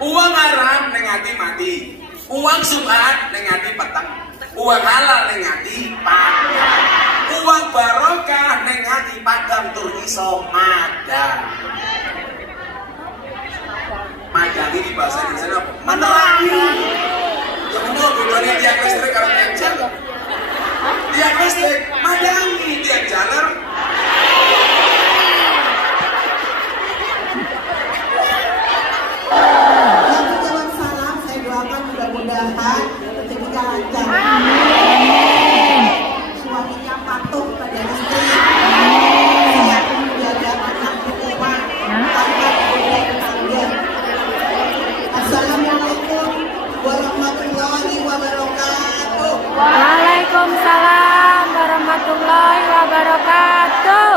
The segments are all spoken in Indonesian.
Uang haram ning ati mati. Uang subhat ning ati peteng. Uang halal ning ati padang. Uang barokah ning ati padang tur iso madang. Madang ini bahasa Indonesia apa? Menerangi. Ya udah bedanya tiang listrik karo tiang jalan. Tiang listrik madangi, tiang jalan. Yang menjawab salam saya doakan mudah-mudahan rezekinya lancar. Suaminya patuh pada istri. Siap menjaga anak di rumah tanpa berbeda tetangga. Assalamualaikum warahmatullahi wabarakatuh. Waalaikumsalam warahmatullahi wabarakatuh.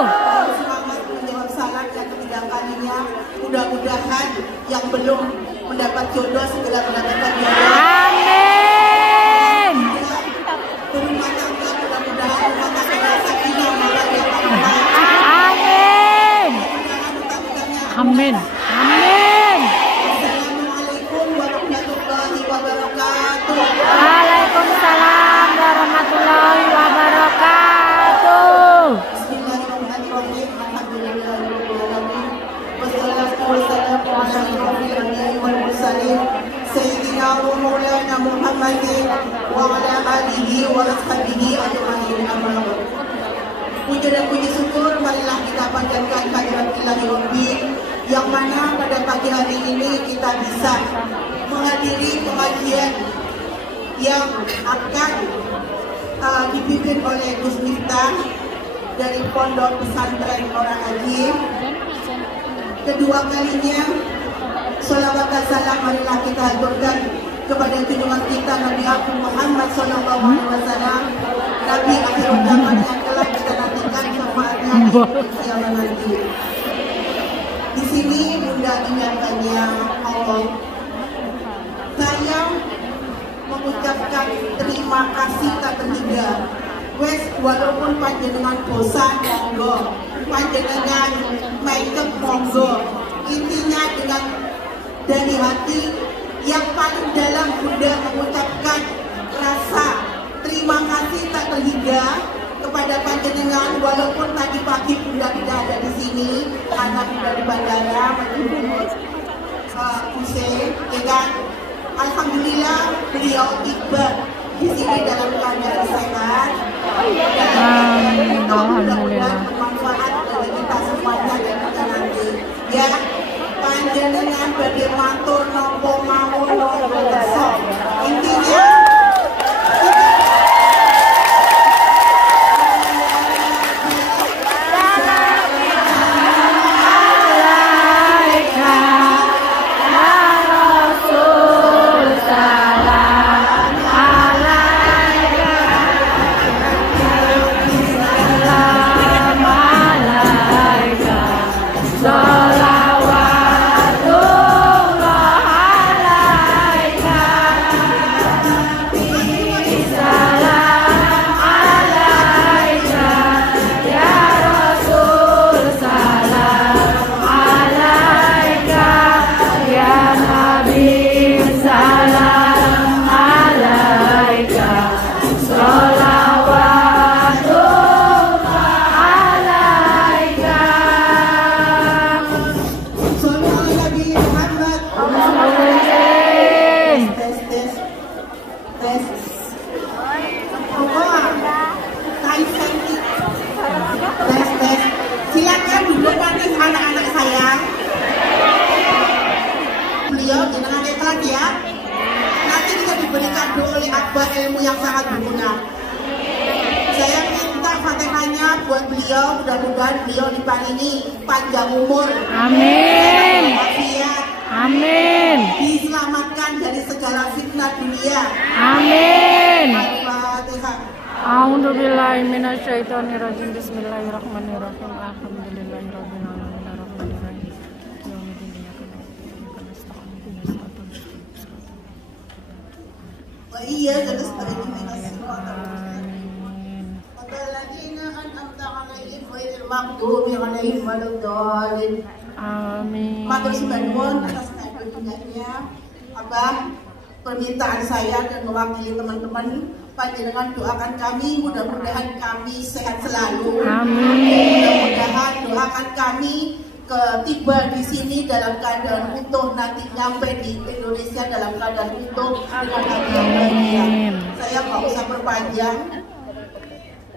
Semangat menjawab salam yang ketiga kalinya. Mudah-mudahan yang belum mendapat jodoh segera mendapatkan jodoh. Amin. Berumah tangga mudah-mudahan rumah tangga sakinah mawaddah warahmah. Amin. Amin. Amin. Assalamualaikum warahmatullahi wabarakatuh. Waalaikumsalam warahmatullahi wabarakatuh. Bismillahirrahmanirrahim. Alhamdulillahirabbil alamin. Wassalatu wassalamu ala asyrofil anbiya'i wal mursalin sayyidina wa maulana Muhammadin wa ala alihi wa ashabihi ajma'in. Amma ba'd. Puja dan puji syukur marilah kita panjatkan kehadirat Ilahi Rabbi yang mana pada pagi hari ini kita bisa menghadiri pengajian yang akan dipimpin oleh Gus Miftah dari Pondok Pesantren Orang Ajim. Kedua kalinya sholawat dan salam marilah kita haturkan kepada junjungan kita Nabi Agung Muhammad Sallallahu Alaihi Wasallam, Nabi akhir zaman yang telah kita nantikan syafaatnya di kiamat nanti. Di sini Bunda ingatkannya Allah. Saya mengucapkan terima kasih tak terhingga. Wes walaupun panjenengan bosan monggo, panjenengan makeup monggo. Intinya dengan dari hati yang paling dalam Bunda mengucapkan rasa terima kasih tak terhingga kepada panjenengan walaupun tadi pagi Bunda tidak ada di sini karena Bunda di bandara menjemput Hussein, ya kan? Alhamdulillah beliau tiba di sini dalam keadaan sehat dan mudah-mudahan bermanfaat bagi kita semuanya dan kita nanti. Ya, panjenengan badhe matur napa mawon napa kersa. Intinya ilmu yang sangat berguna. Saya minta Fatihahnya buat beliau, mudah-mudahan beliau diparingi panjang umur. Amin. Wasiat. Amin. Diselamatkan dari segala fitnah dunia. Amin. Al-Fatihah. A'udzubillahi minasyaitonirrajim. Bismillahirrahmanirrahim. Alhamdulillahirabbil alamin arrahmanir rahim. Yaumiddin iyyaka na'budu wa iyyaka nasta'in ihdinas siratal mustaqim. Wa iyyaka nasta'in ihdinas siratal mustaqim. Walladzina an'amta 'alaihim ghairil maghdubi 'alaihim waladdallin. Amin. Matur sembah nuwun atas selanjutnya, Abah, permintaan saya dan mewakili teman-teman, panjenengan doakan kami, mudah-mudahan kami sehat selalu. Amin. Mudah-mudahan doakan kami tiba di sini dalam keadaan utuh, nanti nyampe di Indonesia dalam keadaan utuh dengan hati yang bahagia. Saya nggak usah perpanjang.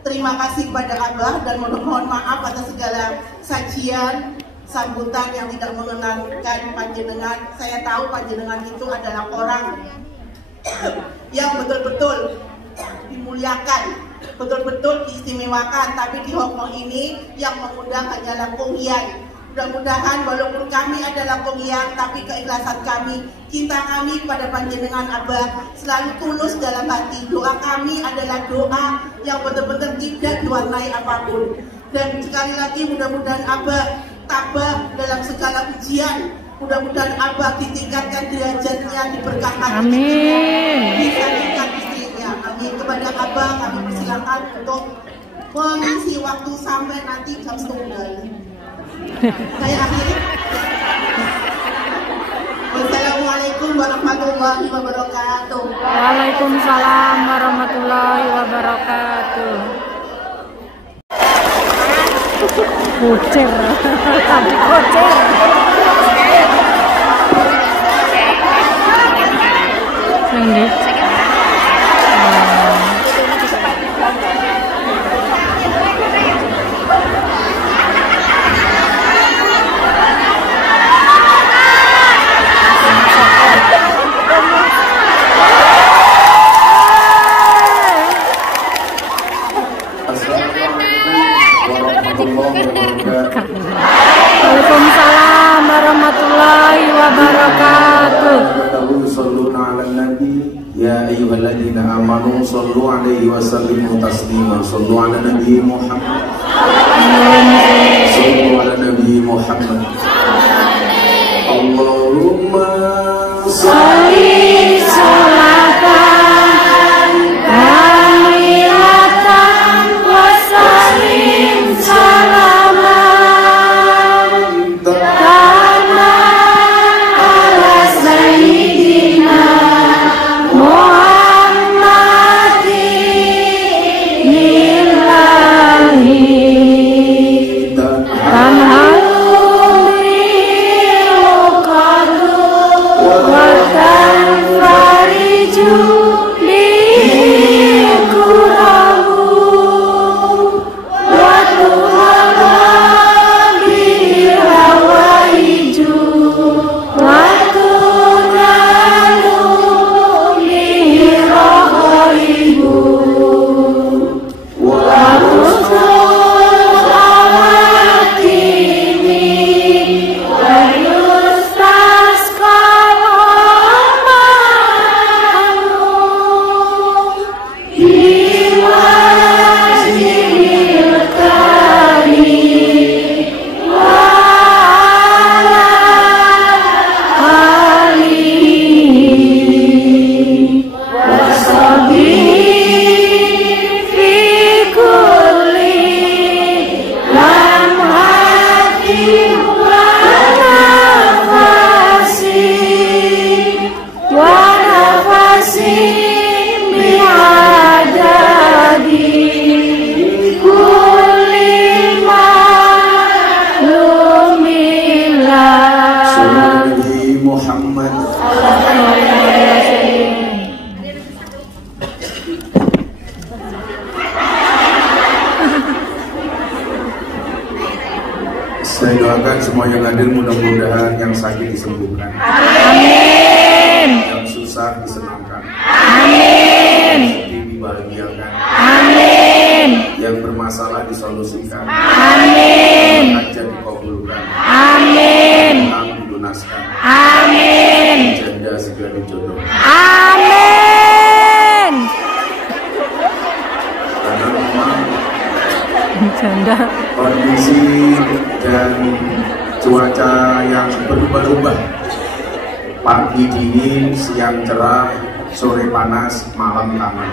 Terima kasih kepada Abah dan mohon maaf atas segala sajian sambutan yang tidak mengenalkan panjenengan. Saya tahu panjenengan itu adalah orang yang betul-betul dimuliakan, betul-betul diistimewakan, tapi di Hongkong ini yang mengundang hanyalah Konghian. Mudah-mudahan walaupun kami adalah Konghian, tapi keikhlasan kami, cinta kami pada panjenengan Abah selalu tulus dalam hati. Doa kami adalah doa yang betul-betul tidak diwarnai apapun. Dan sekali lagi mudah-mudahan Abah tabah dalam segala ujian, mudah-mudahan Abah ditingkatkan derajatnya, diberkahkan. Amin. Disampaikan istrinya. Amin. Kepada Abah kami persilakan untuk mengisi waktu sampai nanti jam 9. Saya akhiri. Wassalamualaikum warahmatullahi wabarakatuh. Waalaikumsalam warahmatullahi wabarakatuh. Kucing. Kucing. Ini. Waalaikumsalam warahmatullahi wabarakatuh. Ya ayyuhalladzina amanu shallu alaihi wa sallimu taslima. Shallu ala nabi Muhammad. Shallu ala nabi Muhammad. Allahumma Sholli sholatan kamilatan wa sallim salaman kama ala sayyidina Muhammadin ilahi Saya doakan semua yang hadir mudah-mudahan yang sakit disembuhkan. Amin. Yang susah disenangkan. Amin. Yang sedih dibahagiakan. Amin. Yang bermasalah disolusikan. Amin. Hajat dikabulkan. Amin. Utang dilunaskan. Amin. Janda segera dijodohkan. Amin. Karena memang Janda. kondisi dan cuaca yang berubah-ubah, pagi dingin, siang cerah, sore panas, malam hangat.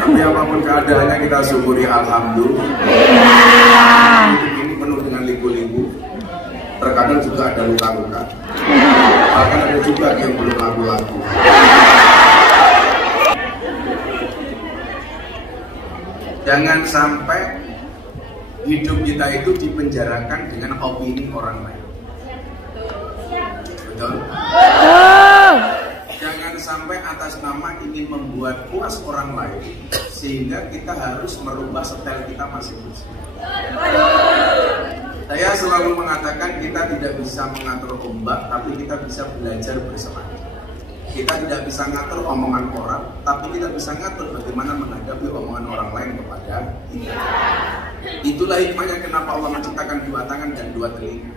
Tapi apapun keadaannya kita syukuri alhamdulillah. Hidup ini penuh dengan liku-liku, Terkadang juga ada luka-luka. Bahkan ada juga yang belum laku-laku. Jangan sampai hidup kita itu dipenjarakan dengan opini orang lain. Betul? Jangan sampai atas nama ingin membuat puas orang lain sehingga kita harus merubah setel kita masing-masing. Saya selalu mengatakan kita tidak bisa mengatur ombak, tapi kita bisa belajar bersama. Kita tidak bisa ngatur omongan orang, tapi kita bisa ngatur bagaimana menghadapi omongan orang lain kepada kita. Itulah hikmahnya kenapa Allah menciptakan dua tangan dan dua telinga.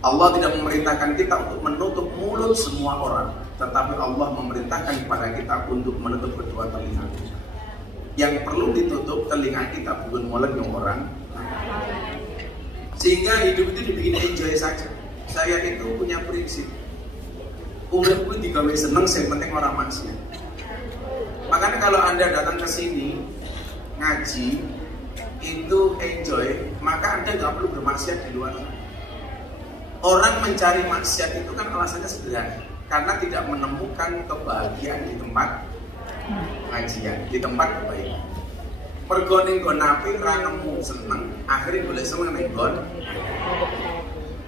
Allah tidak memerintahkan kita untuk menutup mulut semua orang, tetapi Allah memerintahkan kepada kita untuk menutup kedua telinga. Yang perlu ditutup telinga kita bukan mulut yang orang. Sehingga hidup itu dibikin enjoy saja. Saya itu punya prinsip, urip pun digawe seneng, yang penting orang maksiat. Makanya kalau Anda datang ke sini ngaji itu enjoy, maka Anda nggak perlu bermaksiat di luar. Orang mencari maksiat itu kan alasannya sederhana, karena tidak menemukan kebahagiaan di tempat ngajian, di tempat kebaikan. Pergoning gon napi ranemu seneng, akhirnya boleh seneng nenggon.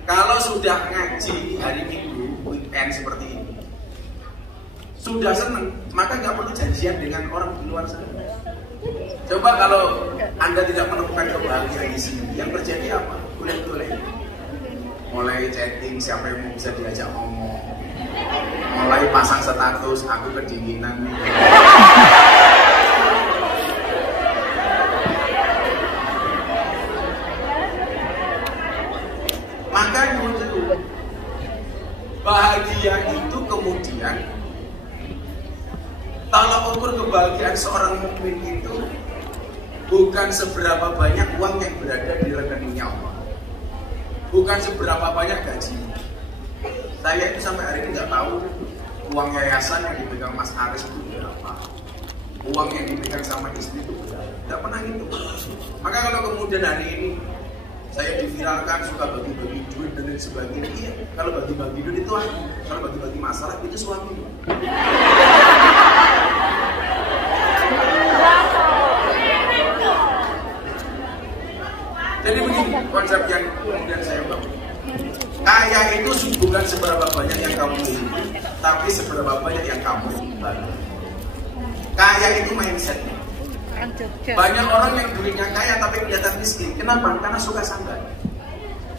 Kalau sudah ngaji hari Minggu, weekend seperti ini, sudah seneng, maka nggak perlu janjian dengan orang di luar sana. Coba kalau Anda tidak menemukan kebahagiaan di sini, yang terjadi apa? Boleh-boleh. Mulai chatting, siapa yang mau bisa diajak ngomong. Mulai pasang status, aku kedinginan. Maka muncul bahagia itu kemudian tolak ukur kebahagiaan seorang mukmin itu bukan seberapa banyak uang yang berada di rekeningnya Allah, bukan seberapa banyak gaji. Saya itu sampai hari ini nggak tahu uang yayasan yang dipegang Mas Aris itu berapa, uang yang dipegang sama istri itu berapa, nggak pernah itu. Maka kalau kemudian hari ini saya diviralkan suka bagi-bagi duit dan lain sebagainya, iya, kalau bagi-bagi duit itu aku, kalau bagi-bagi masalah itu suami. Jadi begini konsep yang kemudian saya bangun. Kaya itu bukan seberapa banyak yang kamu miliki, tapi seberapa banyak yang kamu bagi. Kaya itu mindsetnya. Banyak orang yang duitnya kaya tapi kelihatan miskin. Kenapa? Karena suka sambat.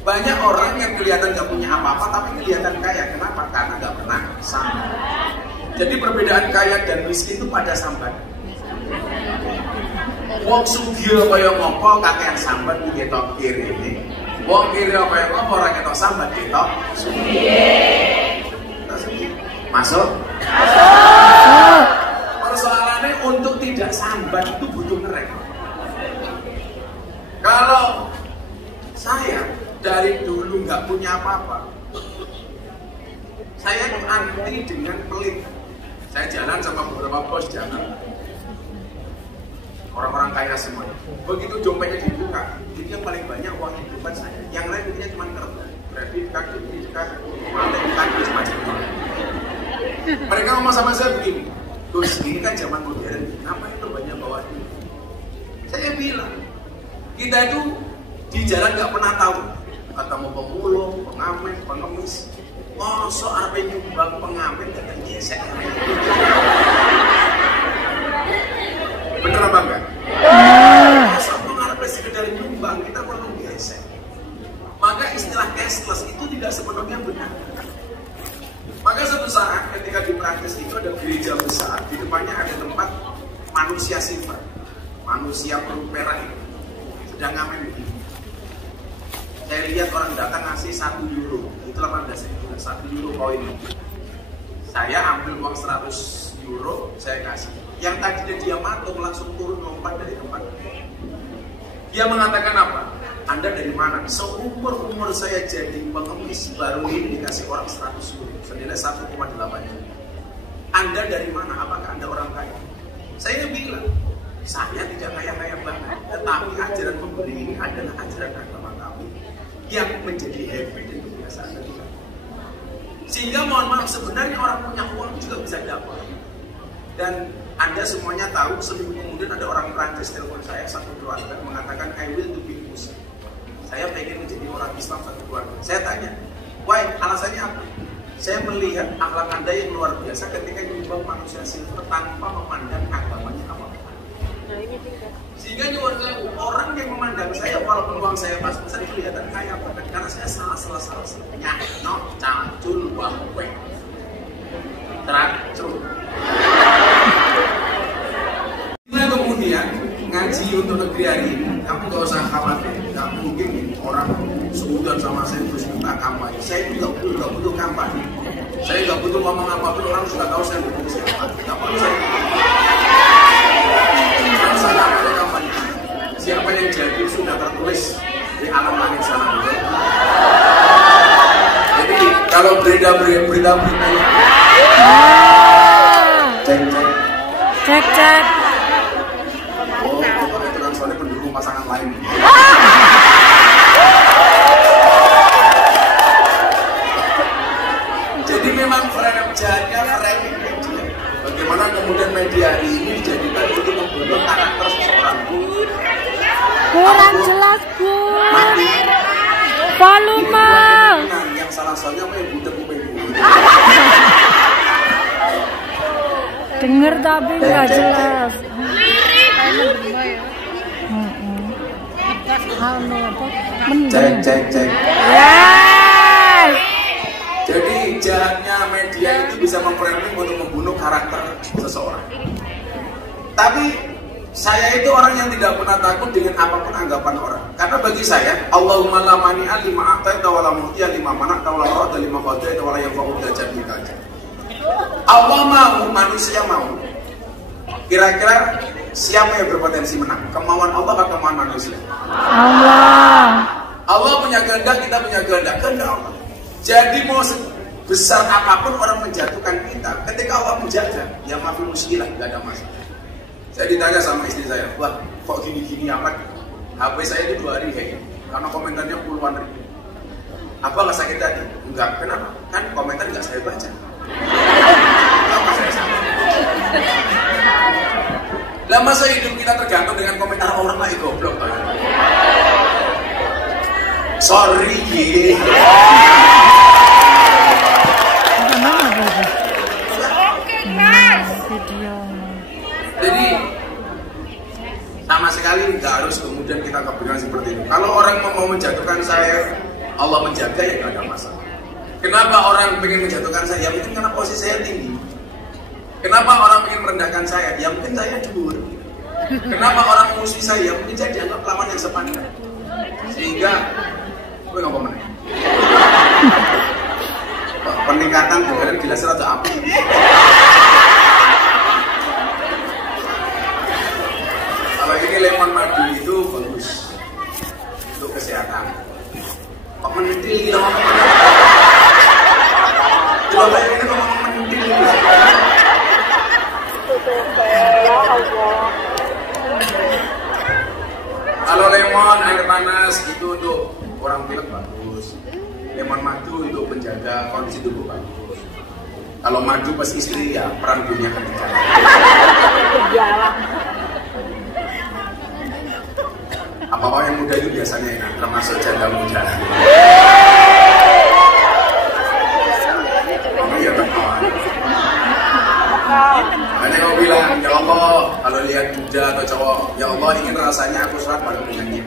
Banyak orang yang kelihatan gak punya apa-apa tapi kelihatan kaya. Kenapa? Karena gak pernah sambat. Jadi perbedaan kaya dan miskin itu pada sambat. Wong sugih kaya ngopo kakean sambat iki ketok kiri ini. Wong kiri kaya ngopo ora ketok sambat ketok sugih. Masuk? Masuk. Persoalannya untuk tidak sambat itu butuh ngerek. Kalau saya dari dulu nggak punya apa-apa, saya anti dengan pelit. Saya jalan sama beberapa bos jalan, orang-orang kaya semua. Begitu dompetnya dibuka, jadi yang paling banyak uang di dompet saya. Yang lain punya cuma kertas, kredit card, debit card, macam-macam. Mereka ngomong sama saya begini, Gus, ini kan zaman modern, kenapa itu banyak bawa duit? Saya bilang, kita itu di jalan nggak pernah tahu ketemu pemulung, pengamen, pengemis. Mosok arep nyumbang pengamen gak gesek. Bener apa enggak? Mosok pengamen sekedar nyumbang kita perlu gesek. Maka istilah cashless itu tidak sepenuhnya benar. Maka suatu saat ketika di Prancis itu ada gereja besar, di depannya ada tempat manusia silver, manusia penuh perak itu sedang ngamen begini. Saya lihat orang datang ngasih 1 euro, itu 18.000, 1 euro koin. Saya ambil uang 100 euro, saya kasih. Yang tadinya dia matung langsung turun lompat dari tempat. Dia mengatakan apa? Anda dari mana? Seumur-umur saya jadi pengemis, baru ini dikasih orang 100 euro, senilai 1,8 juta. Anda dari mana? Apakah Anda orang kaya? Saya bilang, saya tidak kaya-kaya banget, tetapi ajaran pembeli ini adalah ajaran agama kami yang menjadi happy dan Sehingga mohon maaf, sebenarnya orang punya uang juga bisa dapat. Dan Anda semuanya tahu, seminggu kemudian ada orang Prancis telepon saya, satu keluarga, mengatakan I will to be Muslim. Saya pengen menjadi orang Islam satu keluarga. Saya tanya, why? Alasannya apa? Saya melihat akhlak Anda yang luar biasa ketika menyumbang manusia silver tanpa memandang agamanya apa. Sehingga nyuwun sewu, orang yang memandang saya walaupun uang saya pas-pasan kelihatan kaya banget karena saya salah nyakno cacul wahwe teracul. Nah kemudian ngaji untuk negeri hari ini, kamu gak usah khawatir, gak mungkin orang sebutan sama saya terus minta kampanye. Saya itu gak butuh kampanye. Saya gak butuh ngomong apapun, orang sudah tahu saya butuh siapa. Gak perlu saya. Siapa yang jadi sudah tertulis di alam langit sana. Jadi kalau berita-berita Cek. Oh, itu kan soalnya pendukung pasangan lain. Jadi memang framing media. Bagaimana kemudian media hari ini dijadikan untuk membentuk karakter seseorang. Kurang jelas, Bu. Volume. Yang salah satunya apa yang budak Dengar tapi nggak jelas. Cek. Yes. Jadi jahatnya media itu bisa memframing untuk membunuh karakter seseorang. Tapi saya itu orang yang tidak pernah takut dengan apapun anggapan orang. Karena bagi saya, Allahumma la mani'a lima a'taita wa la mu'tiya lima mana'ta wa la radda lima qadaita wa la yanfa'u dzal jaddi dzal. Allah mau, manusia mau. Kira-kira siapa yang berpotensi menang? Kemauan Allah atau kemauan manusia? Allah. Allah punya kehendak, kita punya kehendak. Kehendak Allah. Jadi mau besar apapun orang menjatuhkan kita, ketika Allah menjaga, ya maaf muskilah, gak ada masalah. Saya ditanya sama istri saya, wah kok gini-gini amat? HP saya itu 2 hari hang, karena komentarnya puluhan ribu. Apa nggak sakit hati? Enggak, kenapa? Kan komentar nggak saya baca. Apa saya sama? Lah masa hidup kita tergantung dengan komentar orang lain goblok kan? Sorry. Jadi sama sekali nggak harus kemudian kita kepikiran seperti itu. Kalau orang mau menjatuhkan saya, Allah menjaga ya nggak ada masalah. Kenapa orang pengen menjatuhkan saya? Ya mungkin karena posisi saya tinggi. Kenapa orang pengen merendahkan saya? Ya mungkin saya dhuwur. Kenapa orang musuh saya? Mungkin saya dianggap lawan yang sepandang. Sehingga gue nggak mau menang. Peningkatan kemarin jelas rada api. Kalau ini lemon madu itu bagus untuk kesehatan. Kok mentil gitu ngomong? Kalau kayak ini kok ngomong mentil? Kalau lemon air panas itu untuk orang pilek bagus. Lemon madu itu penjaga kondisi tubuh bagus. Kalau madu pas istri ya perang dunia ketiga. Apa-apa yang muda itu biasanya enak, termasuk janda muda. Oh iya teman. Makanya kau bilang, ya Allah, kalau lihat muda atau cowok, ya Allah ingin rasanya aku sholat bareng dengannya.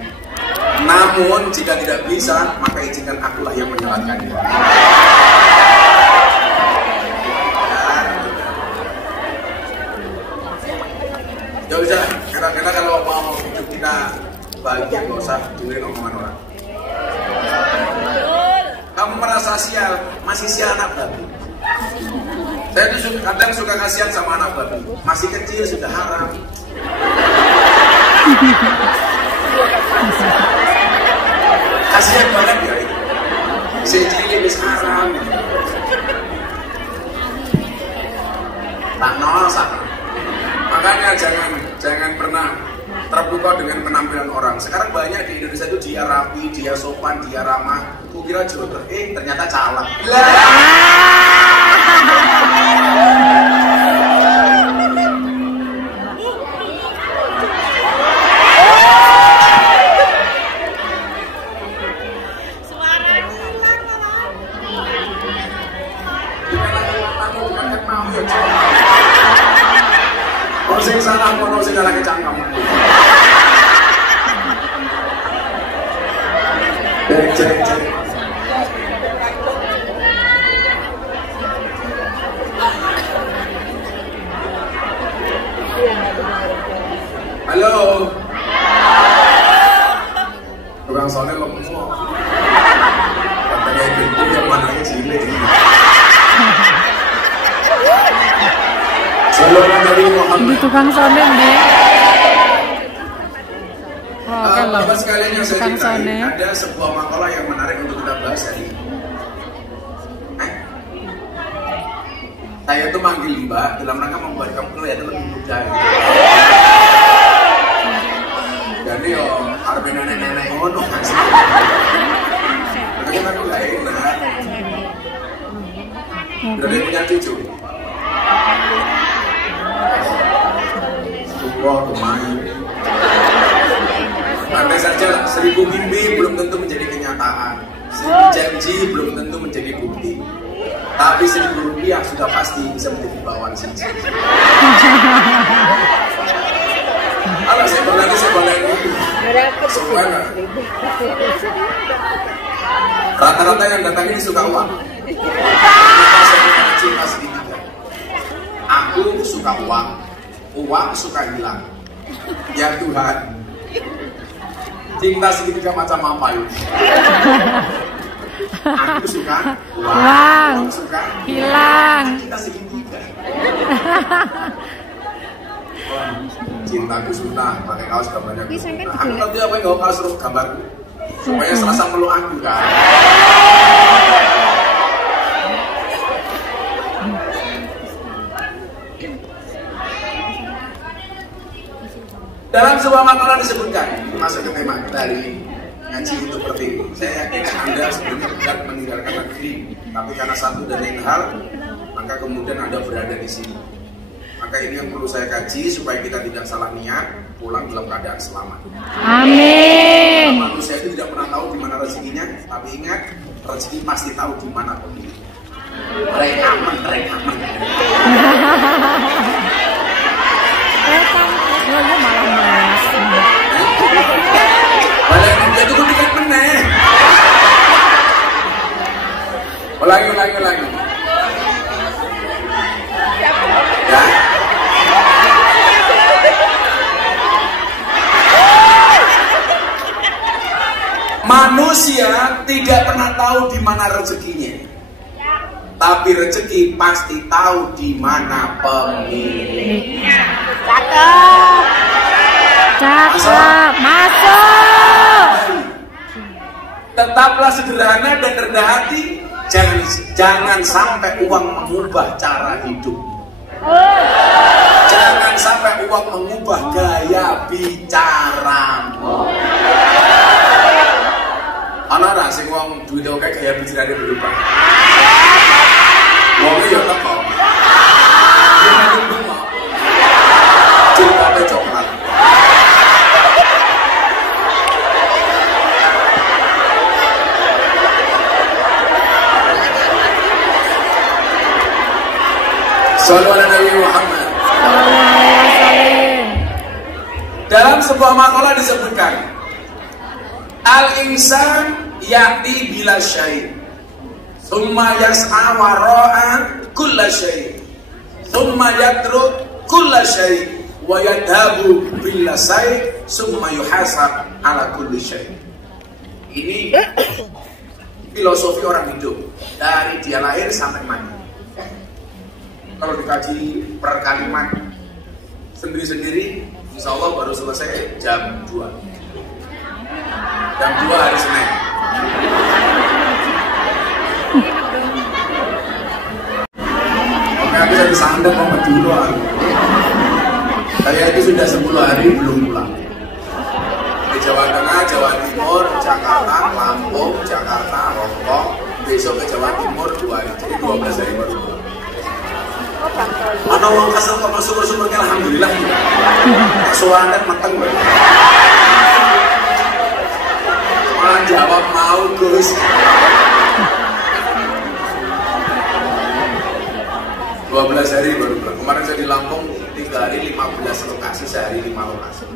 Namun jika tidak bisa, maka izinkan akulah yang menyolatkannya. Ya udah, kira-kira kalau mau hidup kita bahagia, nggak usah dengerin omongan orang. Kamu merasa sial, masih sial anak babi. Saya tuh kadang suka kasihan sama anak babi. Masih kecil sudah haram. Kasihan banget ya. Sejili bis haram. Tak nosak. Makanya jangan pernah terpukau dengan penampilan orang. Sekarang banyak di Indonesia itu dia rapi, dia sopan, dia ramah. Kukira jodoh, ternyata calak. Sing salah kono sing lagi cangkem. Cek. Halo. Tukang sone lo semua. Katanya itu yang mana cilik. Di tukang sone nih. Oh, kalau Bapak sekalian yang saya tukang cintai, sone. ada sebuah makalah yang menarik untuk kita bahas hari ini. Saya tuh manggil Mbak dalam rangka membuat kamu kelihatan lebih muda. Gitu. Jadi yo, harus nenek-nenek ngono kan sih. Tapi aku gak enak. Udah dia punya cucu. Wah, lumayan. Andai saja 1000 mimpi belum tentu menjadi kenyataan, 1000 janji belum tentu menjadi bukti. Tapi 1000 rupiah sudah pasti bisa menjadi bawaan sini. Alah, saya boleh itu. Semuanya. Rata-rata yang datang ini suka uang. Saya cinta segitiga. Aku suka uang. Uang suka hilang. Ya Tuhan, cinta segitiga macam apa ini? Aku suka uang suka hilang. Cinta segitiga. Cintaku sunnah, pakai kaos gambarnya. Aku nanti apa yang kaos terus gambarku supaya serasa meluk aku kan. Dalam sebuah makalah disebutkan, masuk ke tema kita hari ini, ngaji untuk penting. Saya yakin Anda sebelumnya berat meninggalkan negeri, tapi karena satu dan lain hal, maka kemudian Anda berada di sini. Maka ini yang perlu saya kaji supaya kita tidak salah niat, pulang dalam keadaan selamat. Amin. Manusia itu tidak pernah tahu di mana rezekinya, tapi ingat, rezeki pasti tahu di mana pemilik. Rekaman. Lo malah mas. Balik dia itu tiket meneh. Ulangi. Ya. Manusia tidak pernah tahu di mana rezekinya. Tapi rezeki pasti tahu di mana pemiliknya. Cakep, masuk. Tetaplah sederhana dan rendah hati. Jangan sampai uang mengubah cara hidup. Jangan sampai uang mengubah gaya bicaramu. Ana sing wong duwe oke gaya bicarane berubah. Wong yo teko. Cinta coklat. Sallallahu alaihi Muhammad. Dalam sebuah makalah disebutkan, al-insan ya'ti bila syai', thumma yas'a wara'a kulla syai', thumma yatruk kulla syai', wa yadhabu bila syai', thumma yuhasab ala kulli syai'. Ini filosofi orang hidup dari dia lahir sampai mati. Kalau dikaji per kalimat sendiri-sendiri, insya Allah baru selesai jam 2. Jam 2 hari Senin. Oke, aku jadi sandok sama dulu. Saya itu sudah 10 hari belum pulang. Jawa Tengah, Jawa Timur, Jakarta, Lampung, Jakarta, Hongkong. Besok ke Jawa Timur 2 hari, jadi 12 hari baru. Ada uang kesel kok syukur-syukur alhamdulillah. Soalnya mateng banget. Malah jawab mau Gus. 12 hari baru pulang. Kemarin saya di Lampung 3 hari 15 lokasi, sehari 5 lokasi.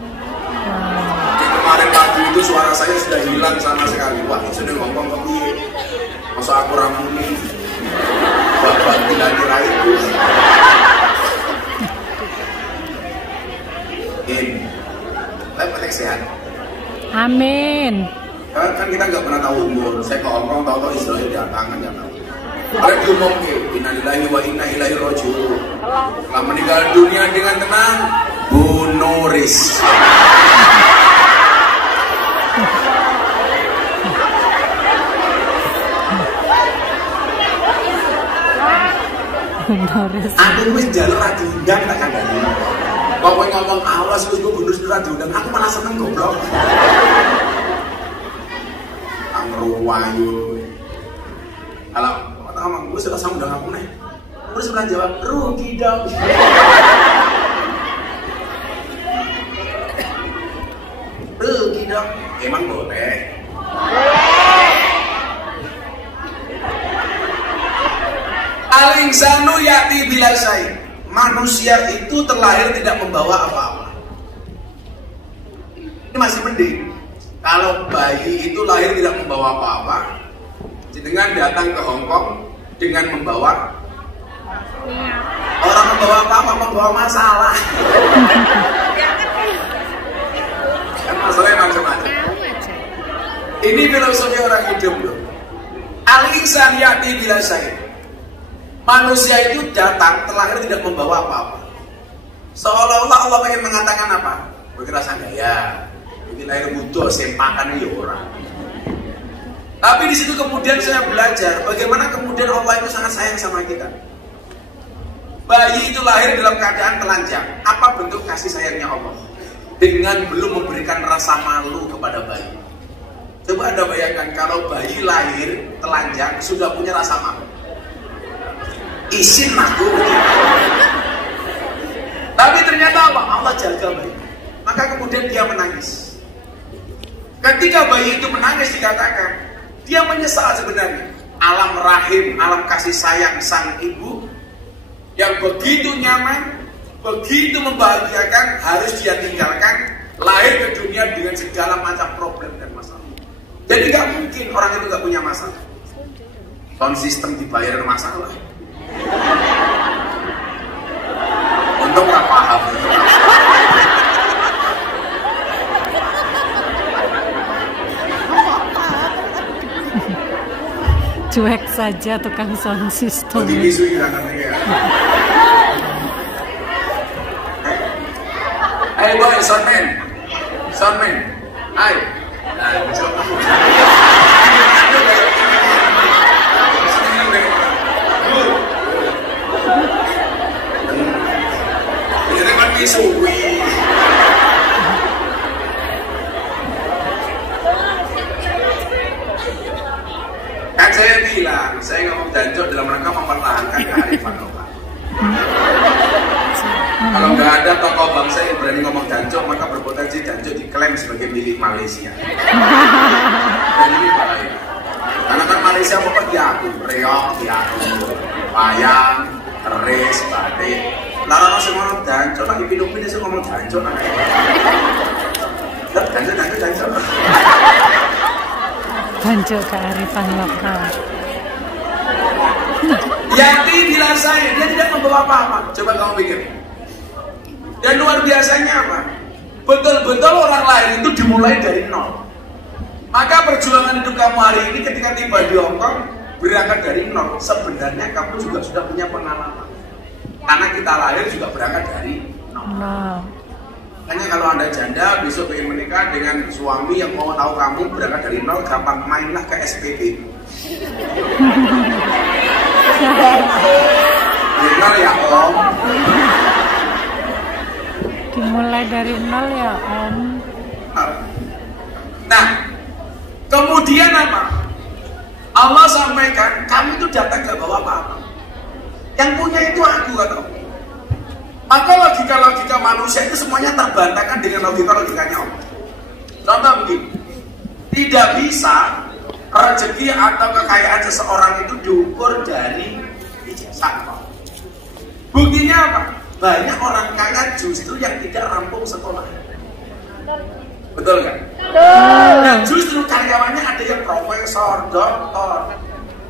Jadi kemarin pagi itu suara saya sudah hilang sama sekali. Wah, sudah ngomong ke piye? Masa aku ramuni? Bapak bilang kira itu. Baik sehat. Amin. Kan kita nggak pernah tahu umur. Saya ke Hongkong tahu-tahu Israel datangan nggak tahu. Ada diumum ke innalillahi wa inna ilaihi raji'un. Telah meninggal dunia dengan tenang, Bu Nuris. Aku wis jalur ra diundang tak kandhani. Kok kowe ngomong awas wis Bu Nuris ra diundang, aku malah seneng goblok. Amruwayu. Kalau ngomong gue sudah sama undang aku nih. Terus bilang jawab, rugi dong. Rugi dong. Emang boleh. Al-insanu ya'ti bila syai'. Manusia itu terlahir tidak membawa apa-apa. Ini masih mending. Kalau bayi itu lahir tidak membawa apa-apa, dengan datang ke Hongkong dengan membawa orang membawa apa-apa, membawa masalah. Kan masalahnya macam-macam. Ini filosofi orang hidup loh. Al-insan ya'ti bila syai'. Manusia itu datang terlahir tidak membawa apa-apa. Seolah-olah Allah ingin mengatakan apa? Berkerasa gaya, bikin lahir butuh, sempakan ya orang. Tapi di situ kemudian saya belajar bagaimana kemudian Allah itu sangat sayang sama kita. Bayi itu lahir dalam keadaan telanjang. Apa bentuk kasih sayangnya Allah? Dengan belum memberikan rasa malu kepada bayi. Coba Anda bayangkan kalau bayi lahir telanjang sudah punya rasa malu. Isin aku. Tapi ternyata apa? Allah jaga bayi. Maka kemudian dia menangis. Ketika bayi itu menangis dikatakan dia menyesal sebenarnya. Alam rahim, alam kasih sayang sang ibu yang begitu nyaman, begitu membahagiakan harus dia tinggalkan, lahir ke dunia dengan segala macam problem dan masalah. Jadi gak mungkin orang itu gak punya masalah. Konsisten dibayar masalah. Untuk gak paham. Cuek saja tukang sound system. Hey boy, soundman, hai. Ini kan misui. Kan saya bilang, saya nggak mau jancok dalam rangka mempertahankan kearifan lokal. Kalau nggak ada tokoh bangsa yang berani ngomong jancok, maka berpotensi jancok diklaim sebagai milik Malaysia. Dan ini bahaya. Karena kan Malaysia pokoknya diaku, reok diaku, wayang, keris, batik. Lalu semua ngomong jancok, lagi pindah-pindah semua ngomong jancok. Jancok. Jancok kearifan lokal. Yati bila saya, dia tidak membawa apa-apa. Coba kamu pikir. Dan luar biasanya apa? Betul-betul orang lain itu dimulai dari nol. Maka perjuangan hidup kamu hari ini ketika tiba di Hongkong berangkat dari nol. Sebenarnya kamu juga sudah punya pengalaman. Karena kita lahir juga berangkat dari nol. Hanya kalau Anda janda besok ingin menikah dengan suami yang mau tahu kamu berangkat dari nol, gampang mainlah ke SPP. Nol ya Om. Dimulai dari nol ya Om. Kemudian apa? Allah sampaikan, kami itu datang gak bawa apa-apa. Yang punya itu aku, kata. Maka logika-logika manusia itu semuanya terbantahkan dengan logika-logikanya Allah. Contoh begini, tidak bisa rezeki atau kekayaan seseorang itu diukur dari ijazah. Buktinya apa? Banyak orang kaya justru yang tidak rampung sekolah. Betul kan? Dan justru karyawannya ada yang profesor, doktor.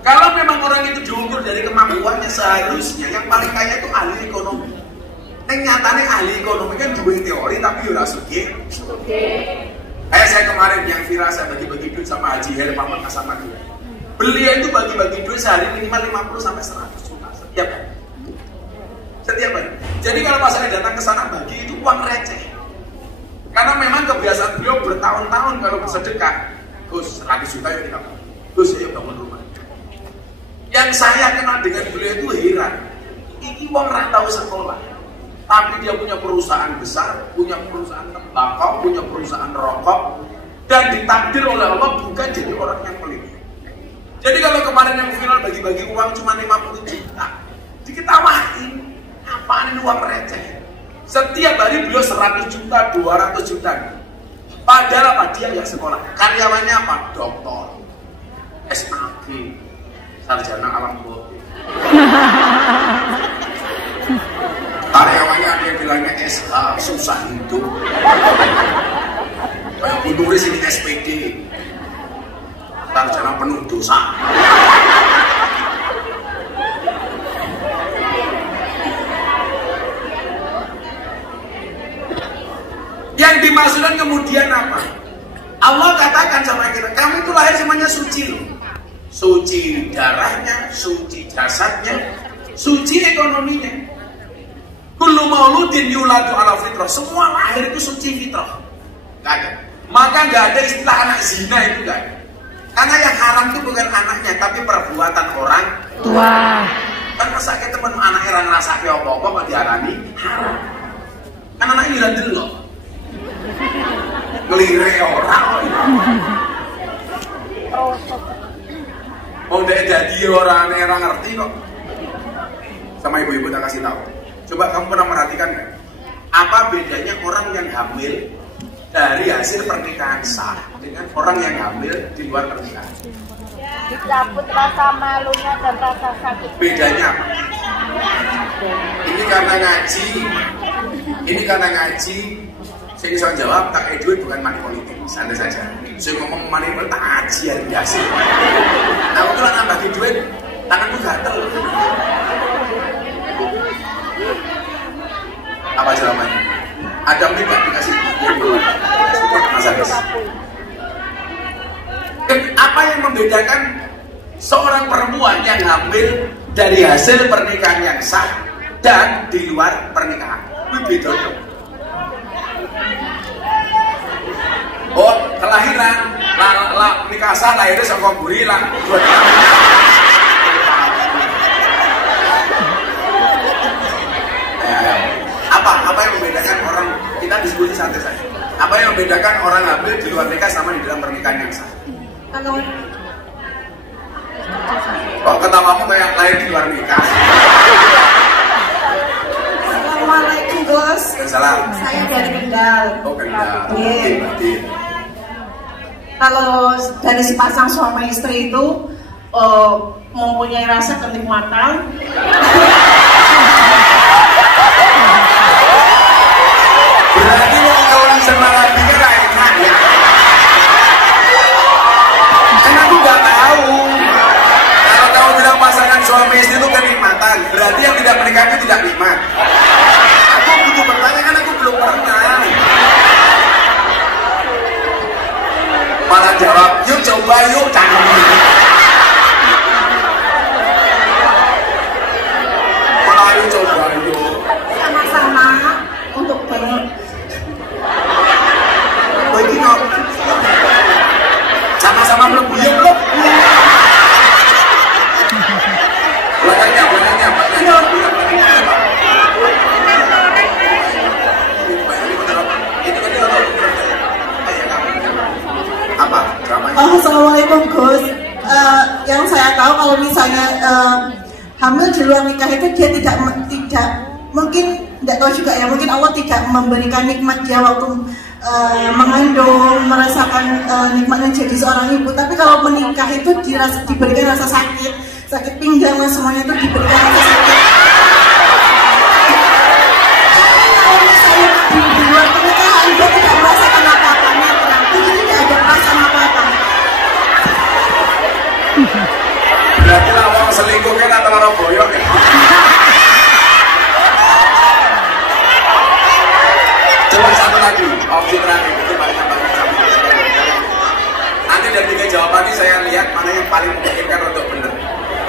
Kalau memang orang itu diukur dari kemampuannya, seharusnya yang paling kaya itu ahli ekonomi. Nyatanya ahli ekonomi kan dua teori tapi udah sugi. Kayak saya kemarin yang viral, saya bagi-bagi duit sama Haji Her Paman sama dia. Beliau itu bagi-bagi duit sehari minimal 50 sampai 100 juta setiap hari. Setiap hari. Jadi kalau pas saya datang ke sana bagi itu uang receh. Karena memang kebiasaan beliau bertahun-tahun kalau bersedekah, Gus 100 juta ya kita, Gus ya bangun rumah. Yang saya kenal dengan beliau itu heran. Ini uang tahu sekolah, tapi dia punya perusahaan besar, punya perusahaan tembakau, punya perusahaan rokok, dan ditakdir oleh Allah bukan jadi orang yang pelit. Jadi kalau kemarin yang viral bagi-bagi uang cuma 50 juta, diketawain, apaan ini uang receh? Setiap hari beliau 100 juta, 200 juta. Padahal apa? Dia nggak sekolah. Karyawannya apa? Doktor, SAG, sarjana alam bodi. Karyawannya ada yang bilangnya SH, susah hidup. Kayak tulis ini SPD, sarjana penuh dosa. Yang dimaksudkan kemudian apa? Allah katakan sama kita, kamu itu lahir semuanya suci loh. Suci darahnya, suci jasadnya, suci ekonominya. Kullu mauludin yuladu ala fitrah. Semua lahir itu suci fitrah. Gak ada. Maka gak ada istilah anak zina itu gak ada. Karena yang haram itu bukan anaknya, tapi perbuatan orang tua. Kan masa kita temen anak yang ngerasa kayak apa-apa kok diharani haram. Kan anaknya ngilandil loh. Ngelire orang mau jadi orang ngerti kok. Sama ibu-ibu tak kasih tahu. Coba kamu pernah perhatikan nggak? Apa bedanya orang yang hamil dari hasil pernikahan sah dengan orang yang hamil di luar pernikahan? Dicabut rasa malunya dan rasa sakit. Bedanya apa? Ini karena ngaji. Saya bisa jawab, tak kayak duit bukan money politik, santai saja. Saya ngomong money politik, tak ajian biasa. Nah, aku tuh nambah duit, tanganku gatel. Apa jawabannya? Ada tidak dikasih Mas Agus? Apa yang membedakan seorang perempuan yang hamil dari hasil pernikahan yang sah dan di luar pernikahan? Beda. Oh, kelahiran, nikah sah lahirnya sama buri lah. Apa yang membedakan orang, kita diskusi santai saja. Apa yang membedakan orang hamil di luar nikah sama di dalam pernikahan yang sah? Kok ketawamu kayak lahir di luar nikah? Assalamualaikum Gus. Salam. Saya dari Kendal. Oh Kendal. Kalau dari sepasang suami istri itu mempunyai rasa kenikmatan. Berarti mau kawan sama lagi kan enak ya? Kan aku nggak tahu. Kalau kamu bilang pasangan suami istri itu kenikmatan, berarti yang tidak menikah itu tidak nikmat. Aku butuh bertanya kan aku belum pernah. Malah jawab, yuk coba yuk jangan. Malah yuk coba yuk. Sama-sama untuk Begini sama-sama melebu yuk kok. Belakangnya. Assalamualaikum hamil di luar nikah itu dia tidak mungkin tidak tahu juga ya, mungkin Allah tidak memberikan nikmat dia waktu mengandung, merasakan nikmatnya jadi seorang ibu. Tapi kalau menikah itu diberikan rasa sakit pinggang, semuanya itu diberikan rasa sakit. Di luar pernikahan dia tidak merasakan apa-apa, jadi tidak ada perasaan apa-apa. Berarti lah orang selingkuh kan atau orang boyok ya? Coba satu lagi, opsi terakhir itu banyak banget. Nanti dari 3 jawaban ini saya lihat mana yang paling memungkinkan untuk benar.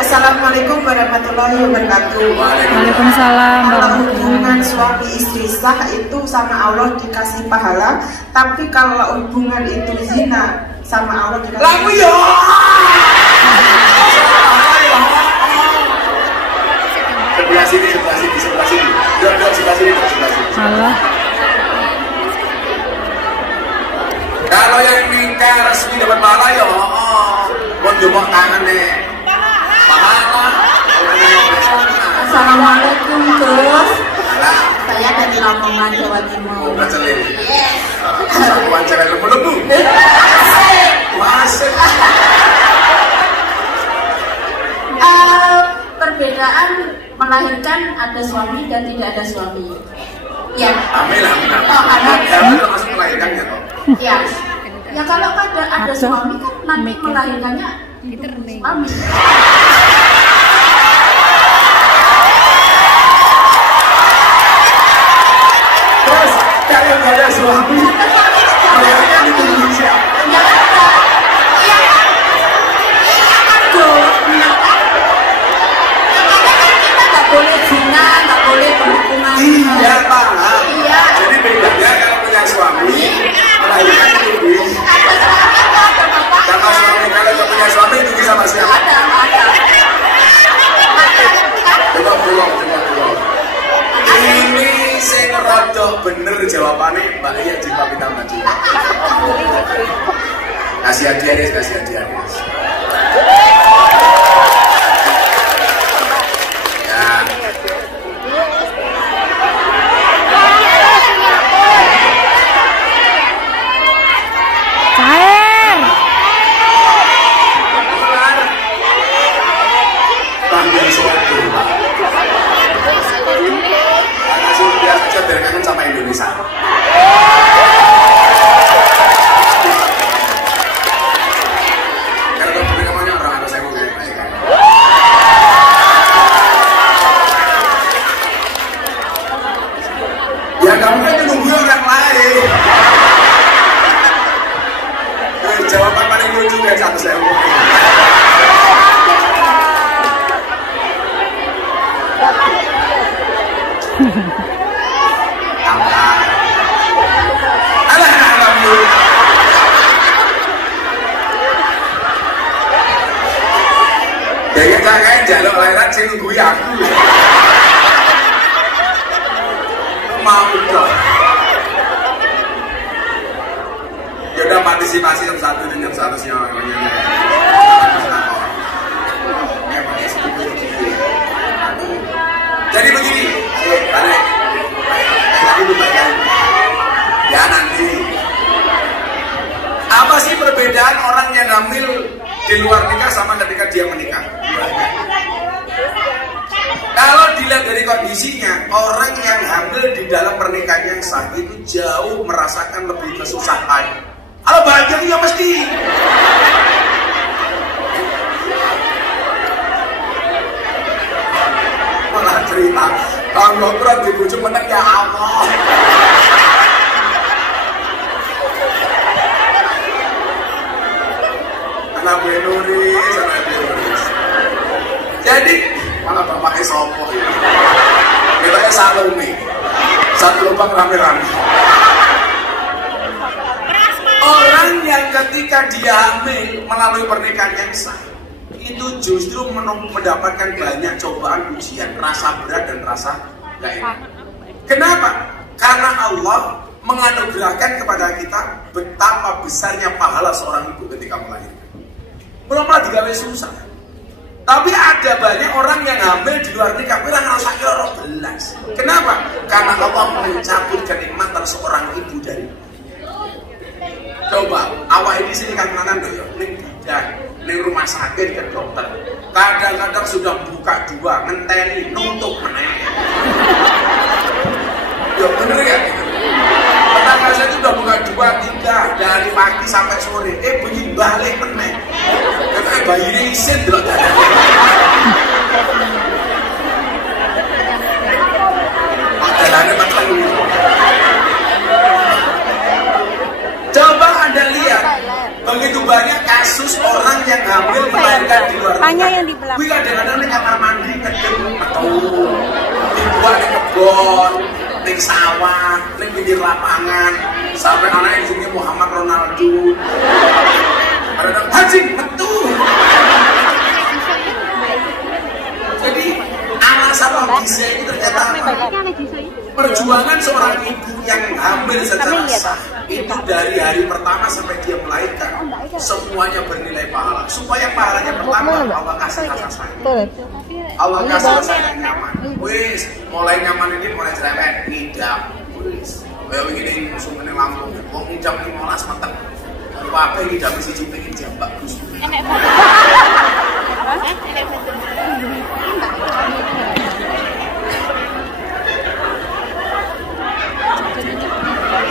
Assalamualaikum warahmatullahi wabarakatuh. Waalaikumsalam. Kalau hubungan suami istri sah itu sama Allah dikasih pahala, tapi kalau hubungan itu zina sama Allah dikasih Lagu ya. Sebelah sini. Dua sebelah sini. Salah. Kalau yang nikah resmi dapat pahala ya, mau jumpa tangan deh. Pahala. Assalamualaikum Gus. Saya dari Lamongan, Jawa Timur. Satuan cewek lembu-lembu. Masuk. Perbedaan melahirkan ada suami dan tidak ada suami. Ya. Amin. Oh, ada. Kamu termasuk melahirkan ya toh? Ya. Ya kalau ada suami kan nanti melahirkannya suami. Terus kalau nggak ada suami, melahirkan di Indonesia. Ya ada. Iya kan? Iya kan Gus. Kita nggak boleh zina, nggak boleh berhubungan. Iya paham. Iya. Jadi bedanya kalau punya suami, melahirkan di Indonesia. Ada suami atau ada bapak? Karena suami kalau nggak punya suami itu bisa sama siapa? Ada. Coba pulang. Ini sing rodok bener jawabannya Mbak Iya di Papita Maju. Kasih hadiah ya. Cair. Panggil suatu. Karena sudah saja biar kangen sama Indonesia. Karena kalau mereka banyak orang harus saya mau kayak ya kamu kan nunggu orang lain. Jawaban paling lucu ya satu saya ngomong. Alhamdulillah. Jadi jangan jaluk lahiran sing nunggu aku. Mau dong. Ya udah partisipasi jam 1 dan jam 1 siang. Jadi begini, balik. Tadi lupakan. Ya nanti. Apa sih perbedaan orang yang hamil di luar nikah sama ketika dia menikah? Kalau dilihat dari kondisinya, orang yang hamil di dalam pernikahan yang sah itu jauh merasakan lebih kesusahan. Kalau bahagia itu ya mesti. Malah cerita, kalau berat dibujuk menang ya Allah. Anak benuris. Jadi, malah bapaknya sopo ya. Kita Salome. Satu lubang rame-rame. Orang yang ketika dia hamil melalui pernikahan yang sah, itu justru mendapatkan banyak cobaan, ujian, rasa berat dan rasa gak enak. Kenapa? Karena Allah menganugerahkan kepada kita betapa besarnya pahala seorang ibu ketika melahirkan. Belum pernah digawe susah. Tapi ada banyak orang yang hamil di luar nikah, bilang rasanya orang belas. Kenapa? Karena Allah mencabut kenikmatan seorang ibu dari. Coba, awal ini sini kan makan doyo, ning bidan, ning rumah sakit ke dokter. Kadang-kadang sudah buka 2, ngenteni, nutup meneh. Ya bener ya gitu. Tetangga saya itu udah buka 2, 3 dari pagi sampai sore. Bunyi balik meneh. Katanya bayinya isin dulu. Coba Anda lihat, begitu banyak kasus orang yang hamil melahirkan di luar nikah. Wih, kadang-kadang di kamar mandi ngedem atau dibuat di kebon, di sawah, di pinggir lapangan, sampai anak ibunya Muhammad Ronaldo. Ada haji betul. Jadi alasan logisa ini ternyata perjuangan seorang ibu yang hamil secara sah itu dari hari pertama sampai dia melahirkan semuanya bernilai pahala. Supaya pahalanya pertama Allah kasih rasa sayang. Allah kasih rasa nyaman. Wis mulai nyaman ini mulai cerewet ngidam. Wis kayak begini musuh meneng Lampung. Wong ngidam 15 mateng. Apa ini dapat siji pengen jam bagus.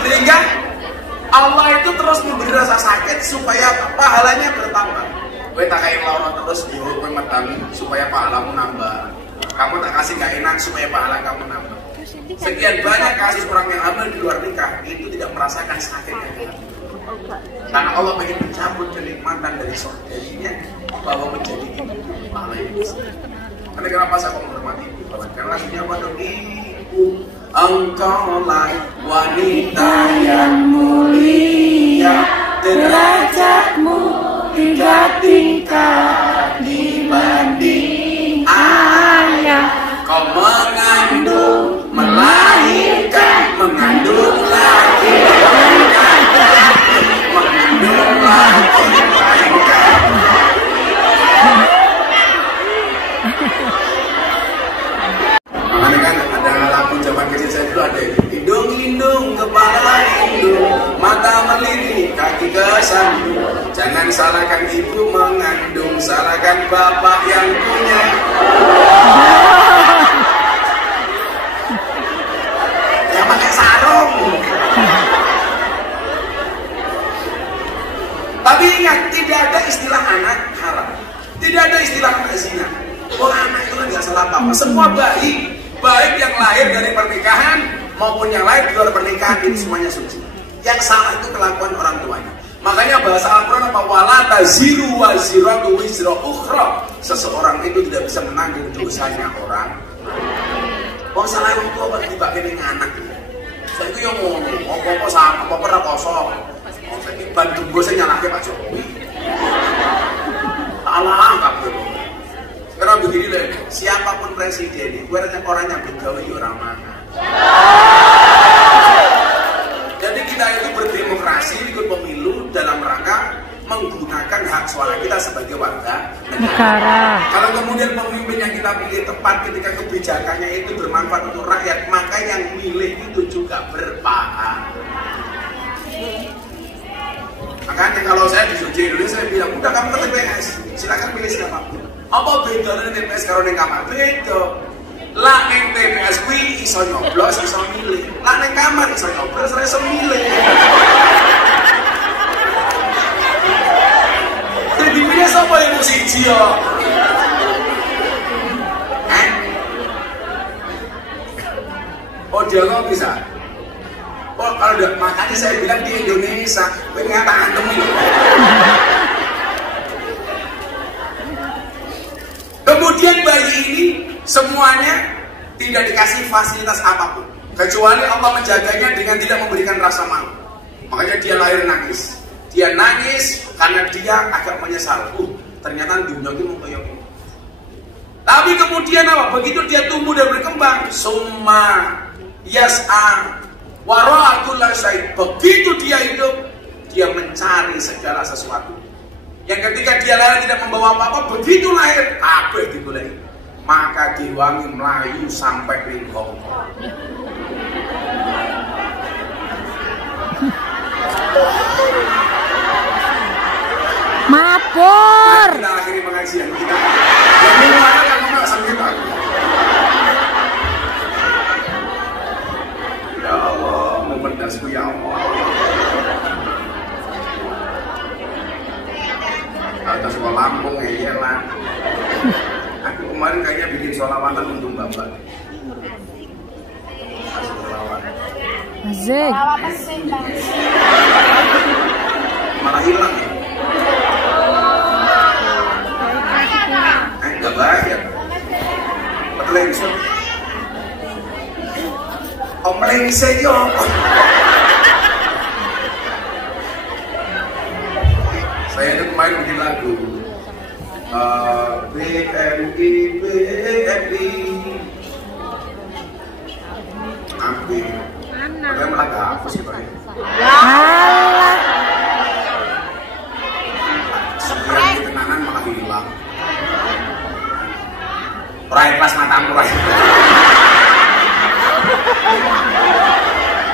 Sehingga Allah itu terus memberi rasa sakit supaya pahalanya bertambah. Kowe tak kayak lawan terus yo kowe metangi supaya pahalamu nambah. Kamu tak kasih gak enak supaya pahala kamu nambah. Sekian banyak kasus orang yang hamil di luar nikah itu tidak merasakan sakitnya. Karena Allah ingin mencabut kenikmatan dari saudarinya bahwa menjadi ibu pahala yang besar. Karena kenapa saya menghormati ibu? Karena lagunya apa tuh? Ibu, engkaulah wanita yang mulia, derajatmu tidak tingkat dibanding ayah. Kau mengandung, melahirkan, mengandung lagi. Makanya kan ada lagu zaman kecil saya dulu ada hidung-hidung, kepala hidung, mata melirik, kaki kesandung. Jangan salahkan ibu mengandung, salahkan bapak yang punya. Yang pakai sarung. Tapi ingat, tidak ada istilah anak haram. Tidak ada istilah anak zina. Oh, anak itu kan gak salah apa-apa. Semua baik yang lahir dari pernikahan maupun yang lahir di luar pernikahan itu semuanya suci. Yang salah itu kelakuan orang tuanya. Makanya bahasa Al-Quran apa? Wala taziru waziratu wizra ukhra. Seseorang itu tidak bisa menanggung dosanya orang. Oh, salah orang tua berarti bagian anak. Saya itu yang ngomong, apa-apa sama, apa-apa ora kosong. Bandung gue saya nyalahnya Pak Jokowi. Alah, Pak Jokowi. Sekarang begini deh, siapapun presiden, gue orang yang bergawe di orang mana. Jadi kita itu berdemokrasi, ikut pemilu dalam rangka menggunakan hak suara kita sebagai warga negara. Kalau kemudian pemimpin yang kita pilih tepat ketika kebijakannya itu bermanfaat untuk rakyat, maka yang milih itu juga berpahala. Makanya kalau saya disuruh Indonesia, saya bilang, udah kamu ke TPS, silakan pilih siapapun. Apa beda dengan TPS kalau di kamar? Beda. Lah neng TPS kui iso nyoblos, iso milih. Lah neng kamar iso nyoblos, iso milih. Jadi pilih siapa yang mau siji yo? Oh dia nggak bisa. Oh kalau udah makanya saya bilang di Indonesia, pengen antem ini. Kemudian bayi ini semuanya tidak dikasih fasilitas apapun, kecuali Allah menjaganya dengan tidak memberikan rasa malu. Makanya dia lahir nangis. Dia nangis karena dia agak menyesal. Ternyata dunia itu mau kayak gini. Tapi kemudian apa? Begitu dia tumbuh dan berkembang, summa yas'a wara'atul syai'. Begitu dia hidup, dia mencari segala sesuatu. yang ketika dia lahir tidak membawa apa-apa, begitu lahir kabeh digoleki. Maka diwangi melayu sampai ning Hongkong. Mabur. Kita akhiri pengajian kita. Yang mulai kan enggak sampai aku. Ya Allah, memendasku ya Allah. Atas sekolah Lampung ya lah. Aku kemarin kayaknya bikin sholawatan untuk Bapak. Asik. Malah hilang ya. Enggak bayar. Betul yang bisa. Omleng seyo. Saya itu kemarin bikin lagu BMI Ambil Padahal lagu apa sih Pak? Alah. Sekarang kenangan malah hilang. Rai kelas matamu Rai.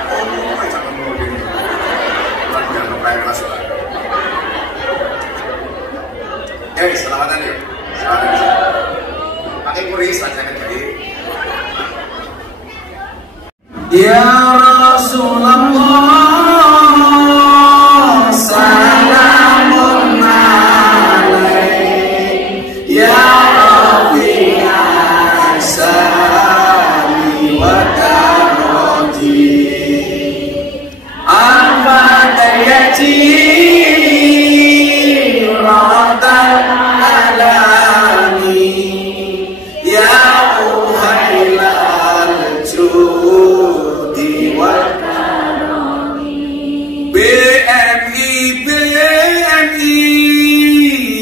Oh, jangan melodin. Lagu yang Rai kelas. Selamatan yuk. Selamatan. Pakai kuris aja kan jadi. Ya Rasulullah, salamun alaik. Ya Rabbi asani wa karoti. Al-Fatihati ratan alami. Ya Uhailal judi wal karami. BMI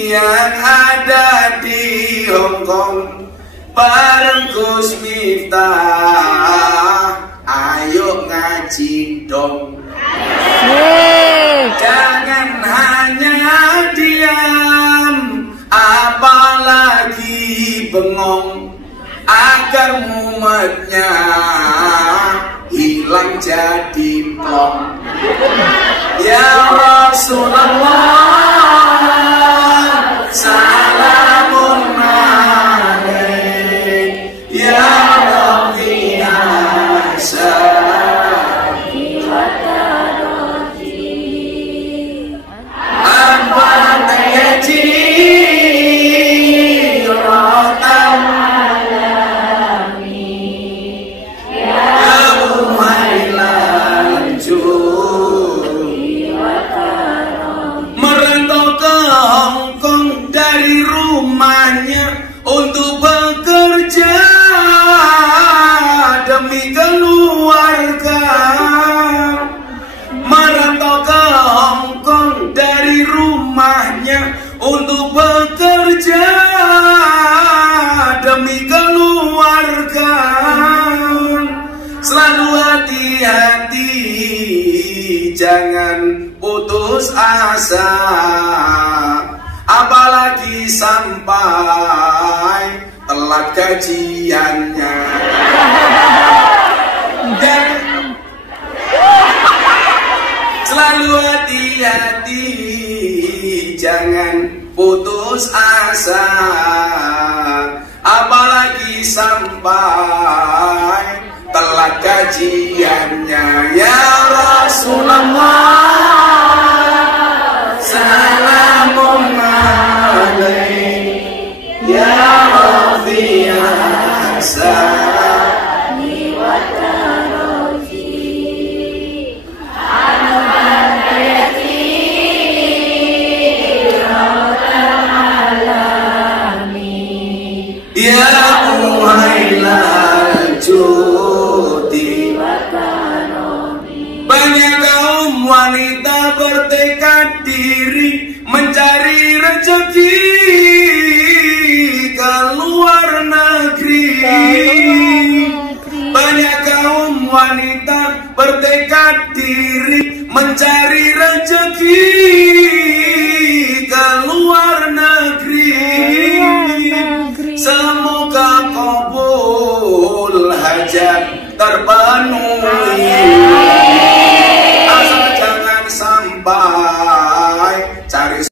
yang ada di Hongkong bareng Gus Miftah, ayo ngaji dong. Jangan hanya diam, apalagi bengong, agar mumetnya hilang jadi plong. Ya Rasulullah, salamun alaik. Ya Rabbi asani wa karoti. Al-Fatihati ratan alami. Ya Uhailal judi wa karami. Merantau ke Hongkong dari rumahnya untuk bekerja demi keluarga. Merantau ke Hongkong dari rumahnya untuk bekerja demi keluarga. Selalu hati-hati, jangan putus asa, apalagi sampai telat gajiannya. Dan selalu hati-hati, jangan putus asa, apalagi sampai telat gajiannya. Ya Rasulullah, salamun alaik. Ya Rabbi asani wa karoti. Al-Fatihati ratan alami. Ya Uhailal judi wa karami. Banyak kaum wanita bertekad diri mencari rezeki ke luar negeri. Banyak kaum wanita bertekad diri mencari rezeki ke luar negeri. Semoga kabul hajat terpenuhi. Asal jangan sampai cari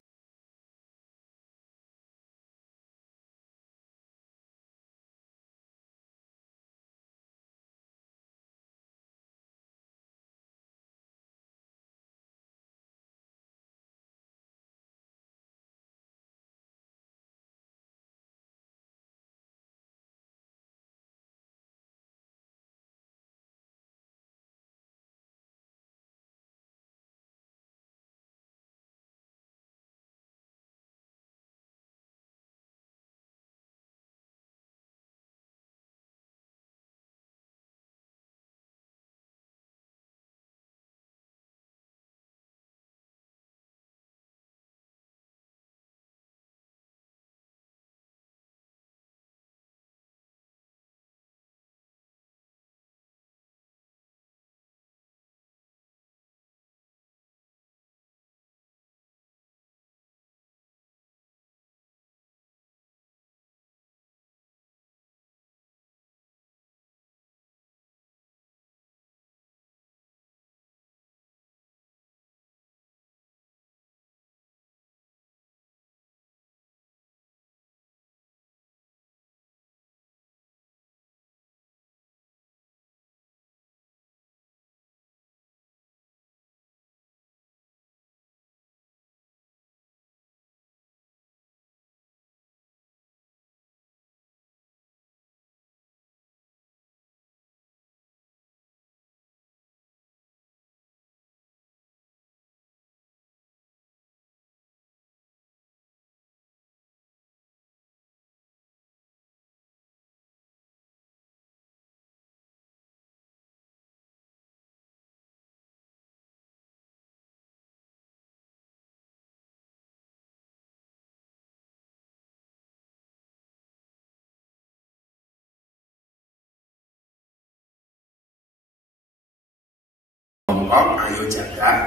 ayo jaga,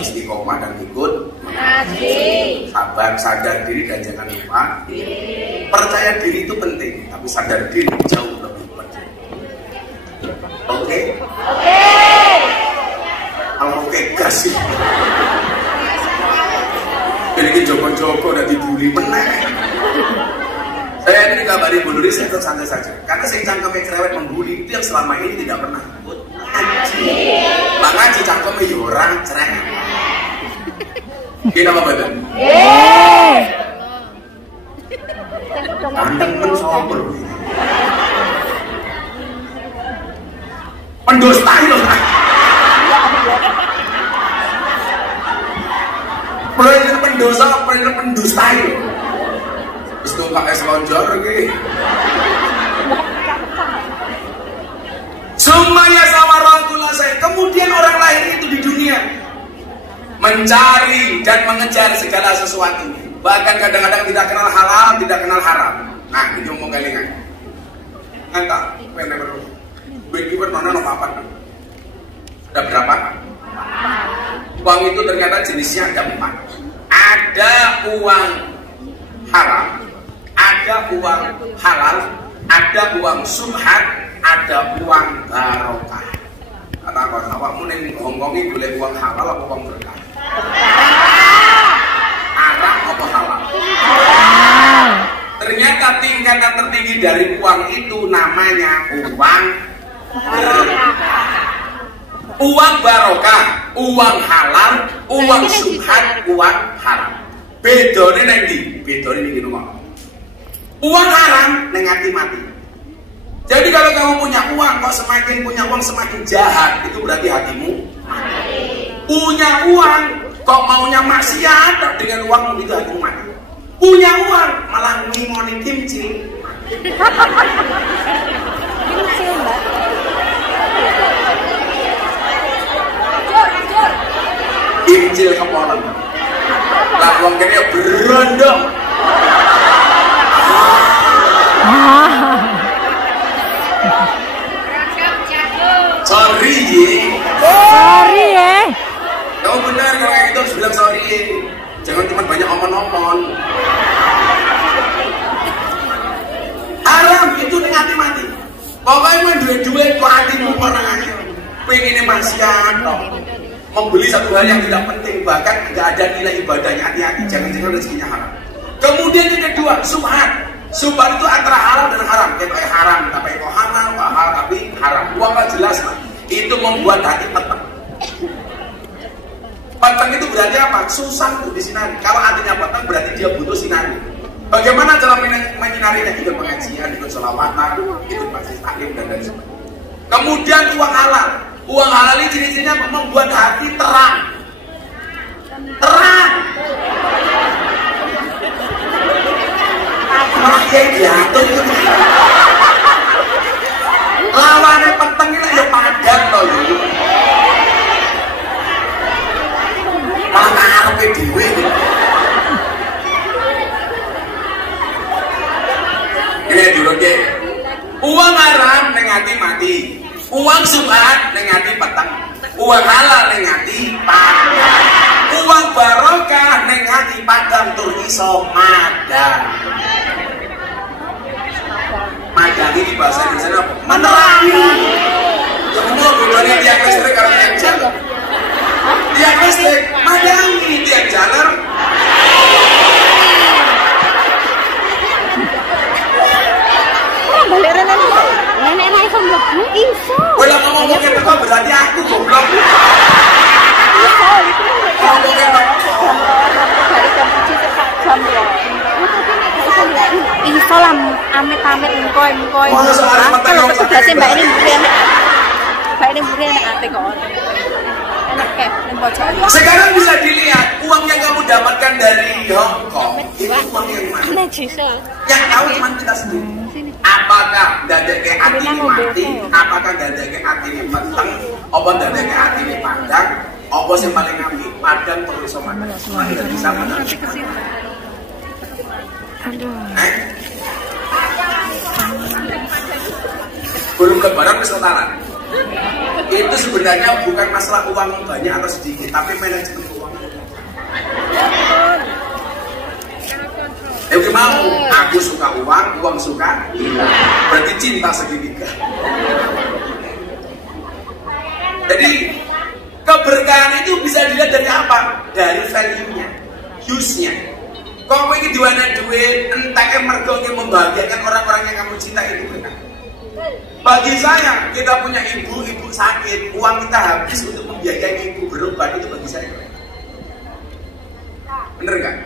istiqomah dan ikut sabar, sadar diri dan jangan lupa. Percaya diri itu penting, tapi sadar diri jauh lebih penting. Oke? Kalau oke gas sih. Jadi Joko-Joko udah dibully meneh. Saya ini kabari Bu Nuri, saya tetap santai saja. Karena saya cangkemnya cerewet membuli itu yang selama ini tidak pernah ikut ngaji. Pak ngaji cangkemnya ya orang cerewet. Kita apa badan? Ganteng pun sombong. Pendustai loh. Pernah pendosa, pernah pendustai loh. Itu KS lonjor lagi. Semuanya sama Rasulullah saya. Kemudian orang lain itu di dunia mencari dan mengejar segala sesuatu. Bahkan kadang-kadang tidak kenal halal, tidak kenal haram. Nah, ini mau kelingan. Entah, benar benar. Begitu mana no papan. Ada berapa? Uang itu ternyata jenisnya ada 4. Ada uang haram, ada uang halal, ada uang subhat, ada uang barokah. Kata kawan awakmu ning ngomongin boleh uang halal apa uang berkah? Haram apa halal? Ternyata tingkatan tertinggi dari uang itu namanya uang berkah. Uang barokah, uang halal, uang subhat, uang haram. Bedone nang ndi? Bedone ning ngene. Uang haram ning ati mati. Jadi kalau kamu punya uang, kok semakin punya uang semakin jahat, itu berarti hatimu mati. Punya uang, kok maunya maksiat dengan uang itu hatimu mati. Punya uang, malah ngimoni kimchi. Kimchi, Mbak. Kimchi kepolan. Lah wong kene berondong. Sorry ya. Pokoknya mau duit-duit kok hatimu orangnya pengennya maksiat toh. Membeli satu hal yang tidak penting, bahkan tidak ada nilai ibadahnya, hati-hati, jangan-jangan rezekinya haram. Kemudian yang kedua, subhat. Subhat itu antara halal dan haram. Kayak haram, tapi kok halal tapi haram. Uang gak jelas lah. Itu membuat hati peteng. Peteng itu berarti apa? Susah untuk disinari. Kalau hatinya peteng berarti dia butuh sinari. Bagaimana cara menyinarinya? Ikut pengajian, ikut sholawatan, ikut majelis taklim dan lain sebagainya. Kemudian uang halal. Uang halal ini ciri-cirinya membuat hati terang. Terang. Malah dia jatuh itu. Lawannya peteng ini ya padat loh. Malah ngarepe dhewe. Ini dulu ke. Uang haram ning ati mati. Uang subhat ning ati peteng. Uang halal ning ati padang. Uang barokah ning ati padang tur iso madang. Madang ini bahasa Indonesia apa? Menerangi. Semua bedanya tiang listrik kalau tiang jalan. Tiang listrik madangi, tiang jalan. Balik nenek iso mlebu iso. Kowe lek ngomongke teko berarti aku goblok. Iso itu Ngomongke teko. dari jam 7 tekan jam 2. Iso lah amit-amit engkoy. Kalau tugasnya Mbak ini mburi enak ate kok. Enak kep ning pojokan. Sekarang bisa dilihat uang yang kamu dapatkan dari Hong Kong itu uang yang mana? Yang tahu cuma kita sendiri. Apakah dadeke atine mati, apakah dadeke atine peteng, apa dadeke atine padang, apa sing paling apik padang terus sama. Tidak bisa menang. Belum lebaran wis letaran. Itu sebenarnya bukan masalah uang banyak atau sedikit, tapi manajemen uang. Yang mau, aku suka uang suka hilang. Berarti cinta segitiga. Jadi keberkahan itu bisa dilihat dari apa? Dari value-nya, use-nya. Kau ingin diwana duit, entah mergo ingin membahagiakan orang-orang yang kamu cinta itu benar. Bagi saya, kita punya ibu sakit, uang kita habis untuk membiayai ibu berobat itu bagi saya. Bener nggak?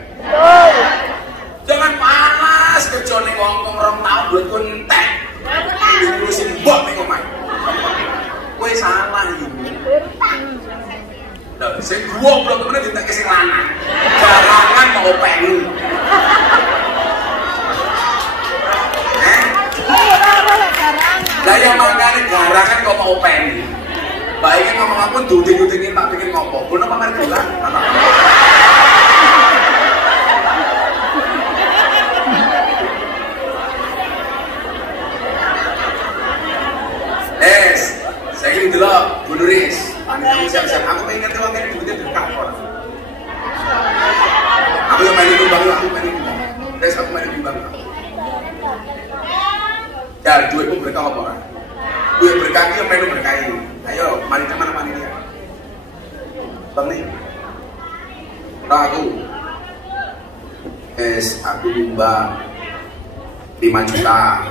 Jangan panas kerja ning ngomong 2 tahun buat kontek. Ngurusin mbok ning omah. Kowe salah iki. Lha sing goblok temen ditekke sing lanang. Garangan mau openi. Lah yang makane garangan kok mau openi. Baiknya ngomong apa duding-dudingin tak pikir ngopo. Ngono pamer bilang. Saya ingin dulu, Bu Nuris. Siap-siap. Aku pengen ngerti wakilnya duitnya berkah orang. Aku yang main timbang, aku main timbang. Ya, duitmu berkah apa orang? Duit berkah itu yang main berkah ini. Ayo, mari ke mana dia? Bang nih. Aku. Aku nyumbang 5 juta.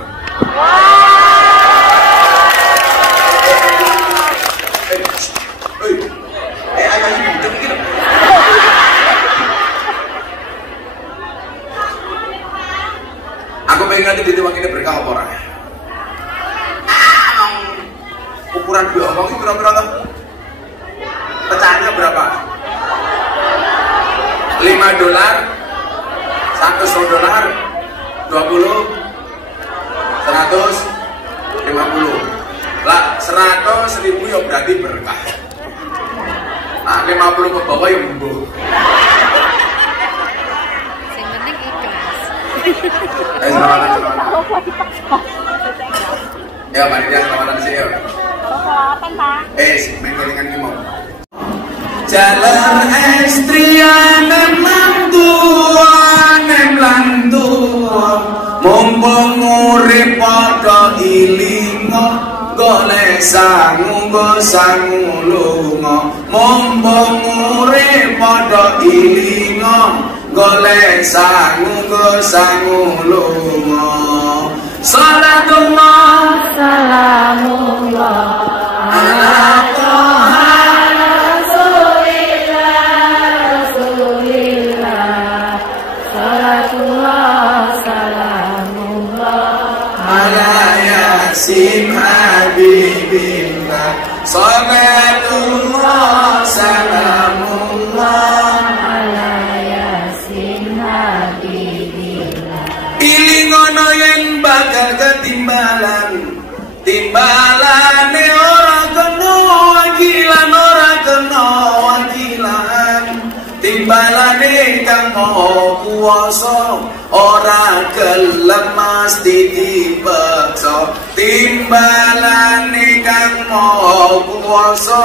Aku pengen nanti di uang ini berkah apa orang? Ukuran dua uang itu berapa? Pecahannya berapa? $5, $100, 20, 150. Lah 100.000 ya berarti berkah. Nah 50 ke bawah ya mbuh. Yang penting ikhlas. Ya mari dia kawanan sih ya. Apa Pak? Main kelingan ki mau. Jalan estriane mantuan mumpung urip padha ilingo sangu go sangu lunga mumpung urip padha ilinga golek sangu go sangu lunga salatullah salamullah ala toha Yasin Habibillah Salatullah Salamullah ala Yasin Habibillah. Ilingono yang bakal ketimbalan timbalane ora kena wakilan ora kena wakilan timbalane kang maha kuwasa ora gelem mesti dipaksa timbalane kang maha kuwasa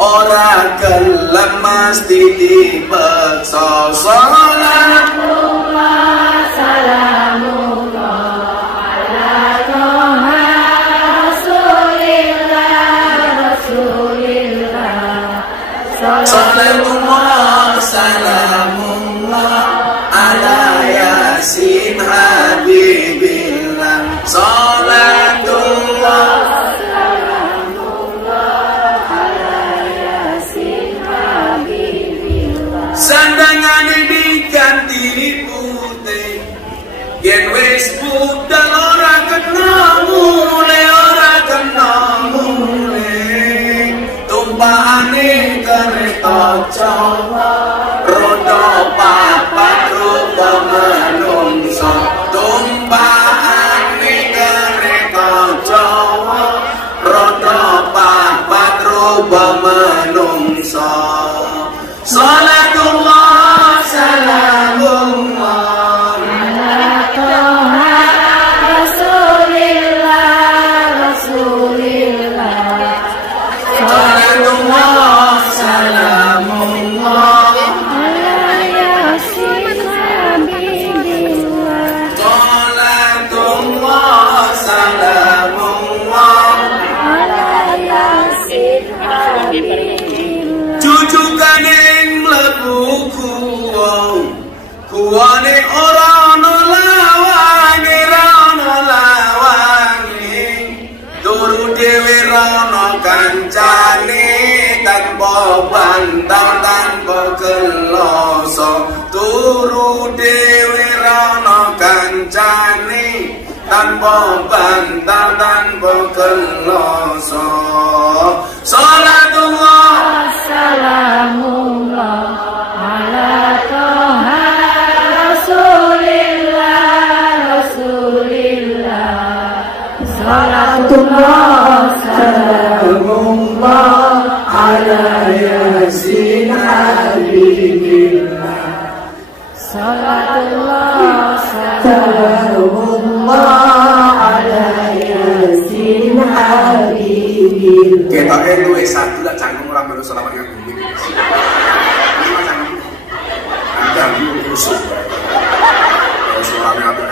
ora gelem mesti dipaksa salatullah Salamullah ala toha Rasulillah salatullah salamullah ala Yasin Habibillah salatullah salamullah ala Yasin Habibillah. sandangane diganti putih yen wis budal ora kena mule ora kena mule tumpahane kereta Jawa roda papat rupa menungso tumpahane kereta Jawa roda papat rupa menungso salatullah salamullah Ala toha Rasulillah salatullah salamullah ala Yasin Habibillah. salatullah salamullah Ala Yasin Habibillah. jujukane mlebu kuwane ora ana lawane turu dhewe ra ana kancane tanpa bantal tanpa geloso turu dhewe ra ana kancane tanpa bantal tanpa geloso salatullah Salamullah ala toha Rasulillah Salatullah salamullah ala Yasin Habibillah Salatullah salamullah ala Yasin Habibillah ketake luwih satu tak canggung ora melu selawat kang bumi ada khusus suarane apa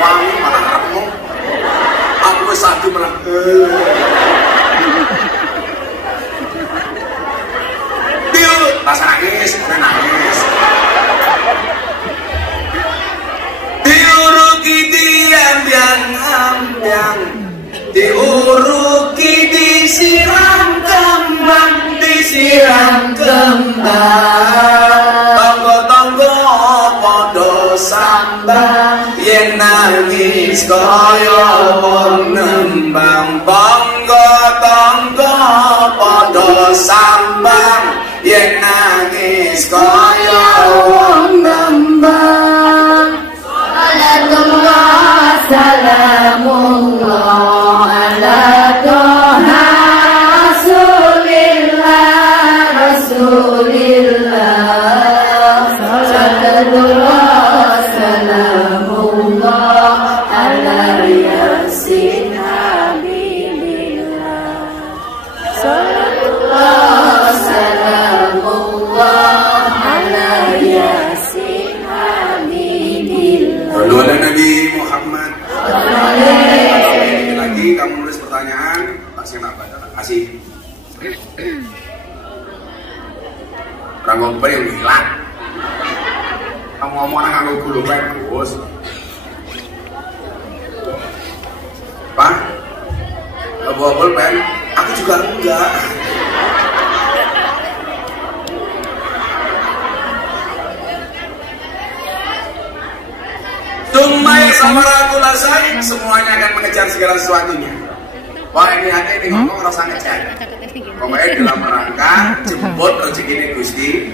wangi malah aku wis satu malah rasa nangis, udah nangis. Diuruki diambiang-ambiang, diuruki disiram kembang, tonggo-tonggo podo sambang, yen nangis kaya wong nembang. Tonggo-tonggo podo sambang, yen nangis kaya wong nembang. Salatullah salamullah ala toha Rasulillah Salatullah salamullah ala Sallu ala Nabi Muhammad. Lagi kamu nulis pertanyaan, pasti nak baca, kasih. Orang ngobrol yang hilang. Kamu ngomong orang nganggo gulu bagus. Pak, bawa pulpen, aku juga enggak. Tumai samaratul asai, semuanya akan mengejar segala sesuatunya. Wah ini hati ini ngomong rasa ngejar. Pokoknya dalam rangka jemput rezeki ini Gusti.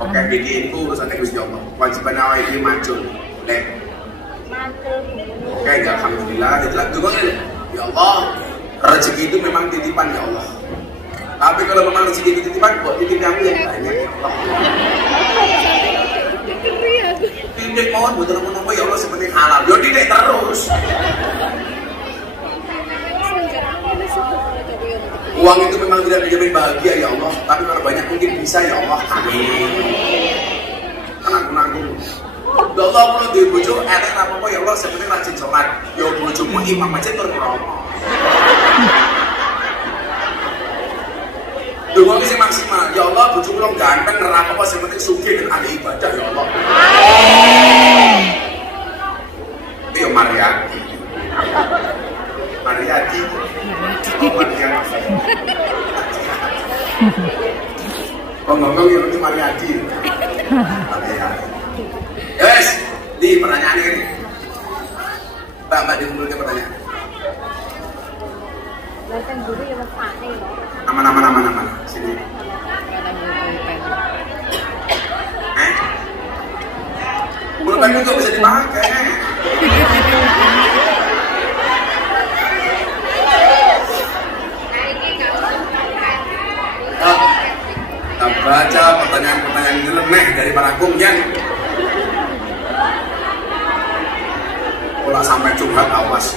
Oke, bikin itu urusannya Gusti Allah. Wajiban awal ini macul. Oke, alhamdulillah. Itulah dukungan. Ya Allah, rezeki itu memang titipan ya Allah. Tapi kalau memang rezeki itu titipan, buat titip kamu yang banyak ya Allah. Tidak mohon betul menunggu ya Allah seperti halal. Yo tidak terus. Uang itu memang tidak menjamin bahagia ya Allah. Tapi kalau banyak mungkin bisa ya Allah. Amin. Tenang-tenang. Ya Allah kalau di bojo enak apa-apa ya Allah seperti rajin sholat. Ya bojomu imam aja terus. Doa ini maksimal. Ya Allah bojomu lo ganteng neraka apa seperti sugih dan ahli ibadah ya Allah. Itu ya Mariati. Mariati. Ngomong yang itu Mariati. Yes, di pertanyaan ini. Mbak dikumpulkan pertanyaan. Aman. Sini. Pulpen juga bisa dipakai. Kita baca pertanyaan-pertanyaan nyeleneh dari para kumyan. Kalau sampai curhat awas.